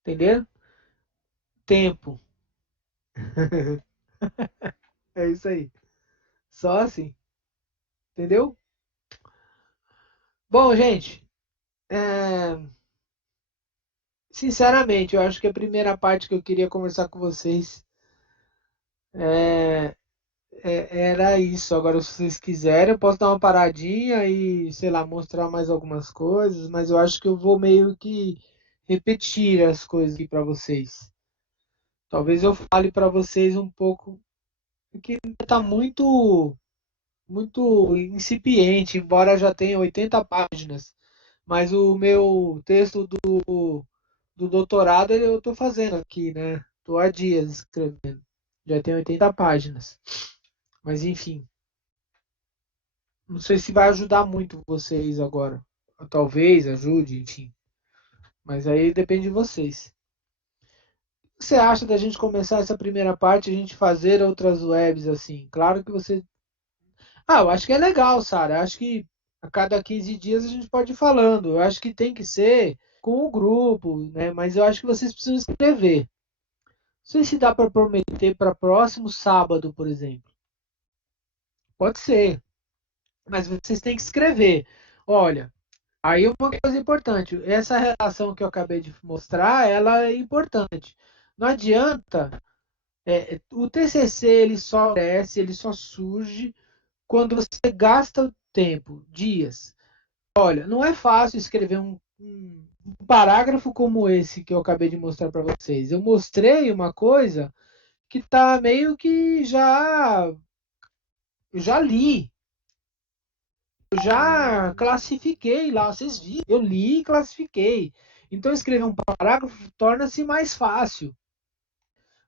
Entendeu? Tempo. É isso aí. Só assim. Entendeu? Bom, gente, é, sinceramente, eu acho que a primeira parte que eu queria conversar com vocês é, era isso. Agora, se vocês quiserem, eu posso dar uma paradinha e, sei lá, mostrar mais algumas coisas, mas eu acho que eu vou meio que repetir as coisas aqui para vocês. Talvez eu fale para vocês um pouco, porque está muito incipiente, embora já tenha 80 páginas. Mas o meu texto do doutorado eu estou fazendo aqui, né? Estou há dias escrevendo. Já tem 80 páginas. Mas enfim, não sei se vai ajudar muito vocês agora. Talvez ajude, enfim. Mas aí depende de vocês. que você acha da gente começar essa primeira parte e a gente fazer outras webs assim? Claro que você. Ah, eu acho que é legal, Sara. Eu acho que a cada 15 dias a gente pode ir falando. Eu acho que tem que ser com o grupo, né? Mas eu acho que vocês precisam escrever. Não sei se dá para prometer para próximo sábado, por exemplo. Pode ser, mas vocês têm que escrever. Olha, aí uma coisa importante, essa relação que eu acabei de mostrar, ela é importante. Não adianta, o TCC ele só cresce, ele só surge quando você gasta o tempo, dias. Olha, não é fácil escrever um parágrafo como esse que eu acabei de mostrar para vocês. Eu mostrei uma coisa que está meio que já li, eu já classifiquei lá, vocês viram, eu li e classifiquei. Então escrever um parágrafo torna-se mais fácil.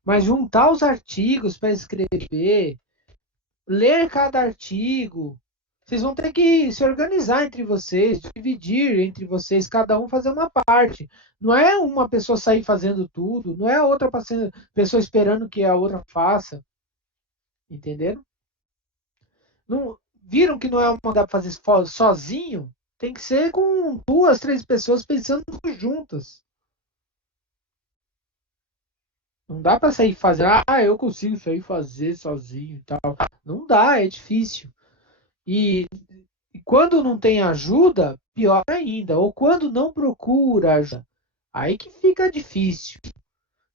Mas juntar os artigos para escrever, ler cada artigo, vocês vão ter que se organizar entre vocês, dividir entre vocês, cada um fazer uma parte. Não é uma pessoa sair fazendo tudo, não é a outra pessoa esperando que a outra faça. Entenderam? Não, viram que não é uma dá para fazer sozinho? Tem que ser com duas, três pessoas pensando juntas. Não dá para sair fazer, eu consigo sair fazer sozinho e tal. Não dá, é difícil. E, e quando não tem ajuda, pior ainda. Ou quando não procura ajuda, aí que fica difícil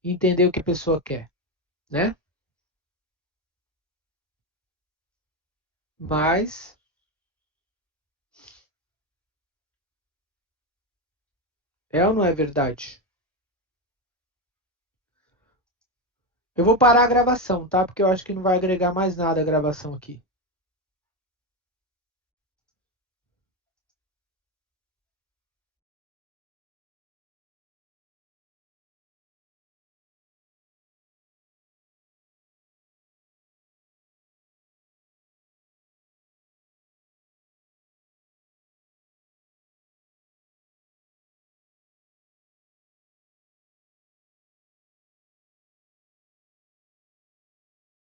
entender o que a pessoa quer, né? Mas é ou não é verdade? Eu vou parar a gravação, tá? Porque eu acho que não vai agregar mais nada a gravação aqui.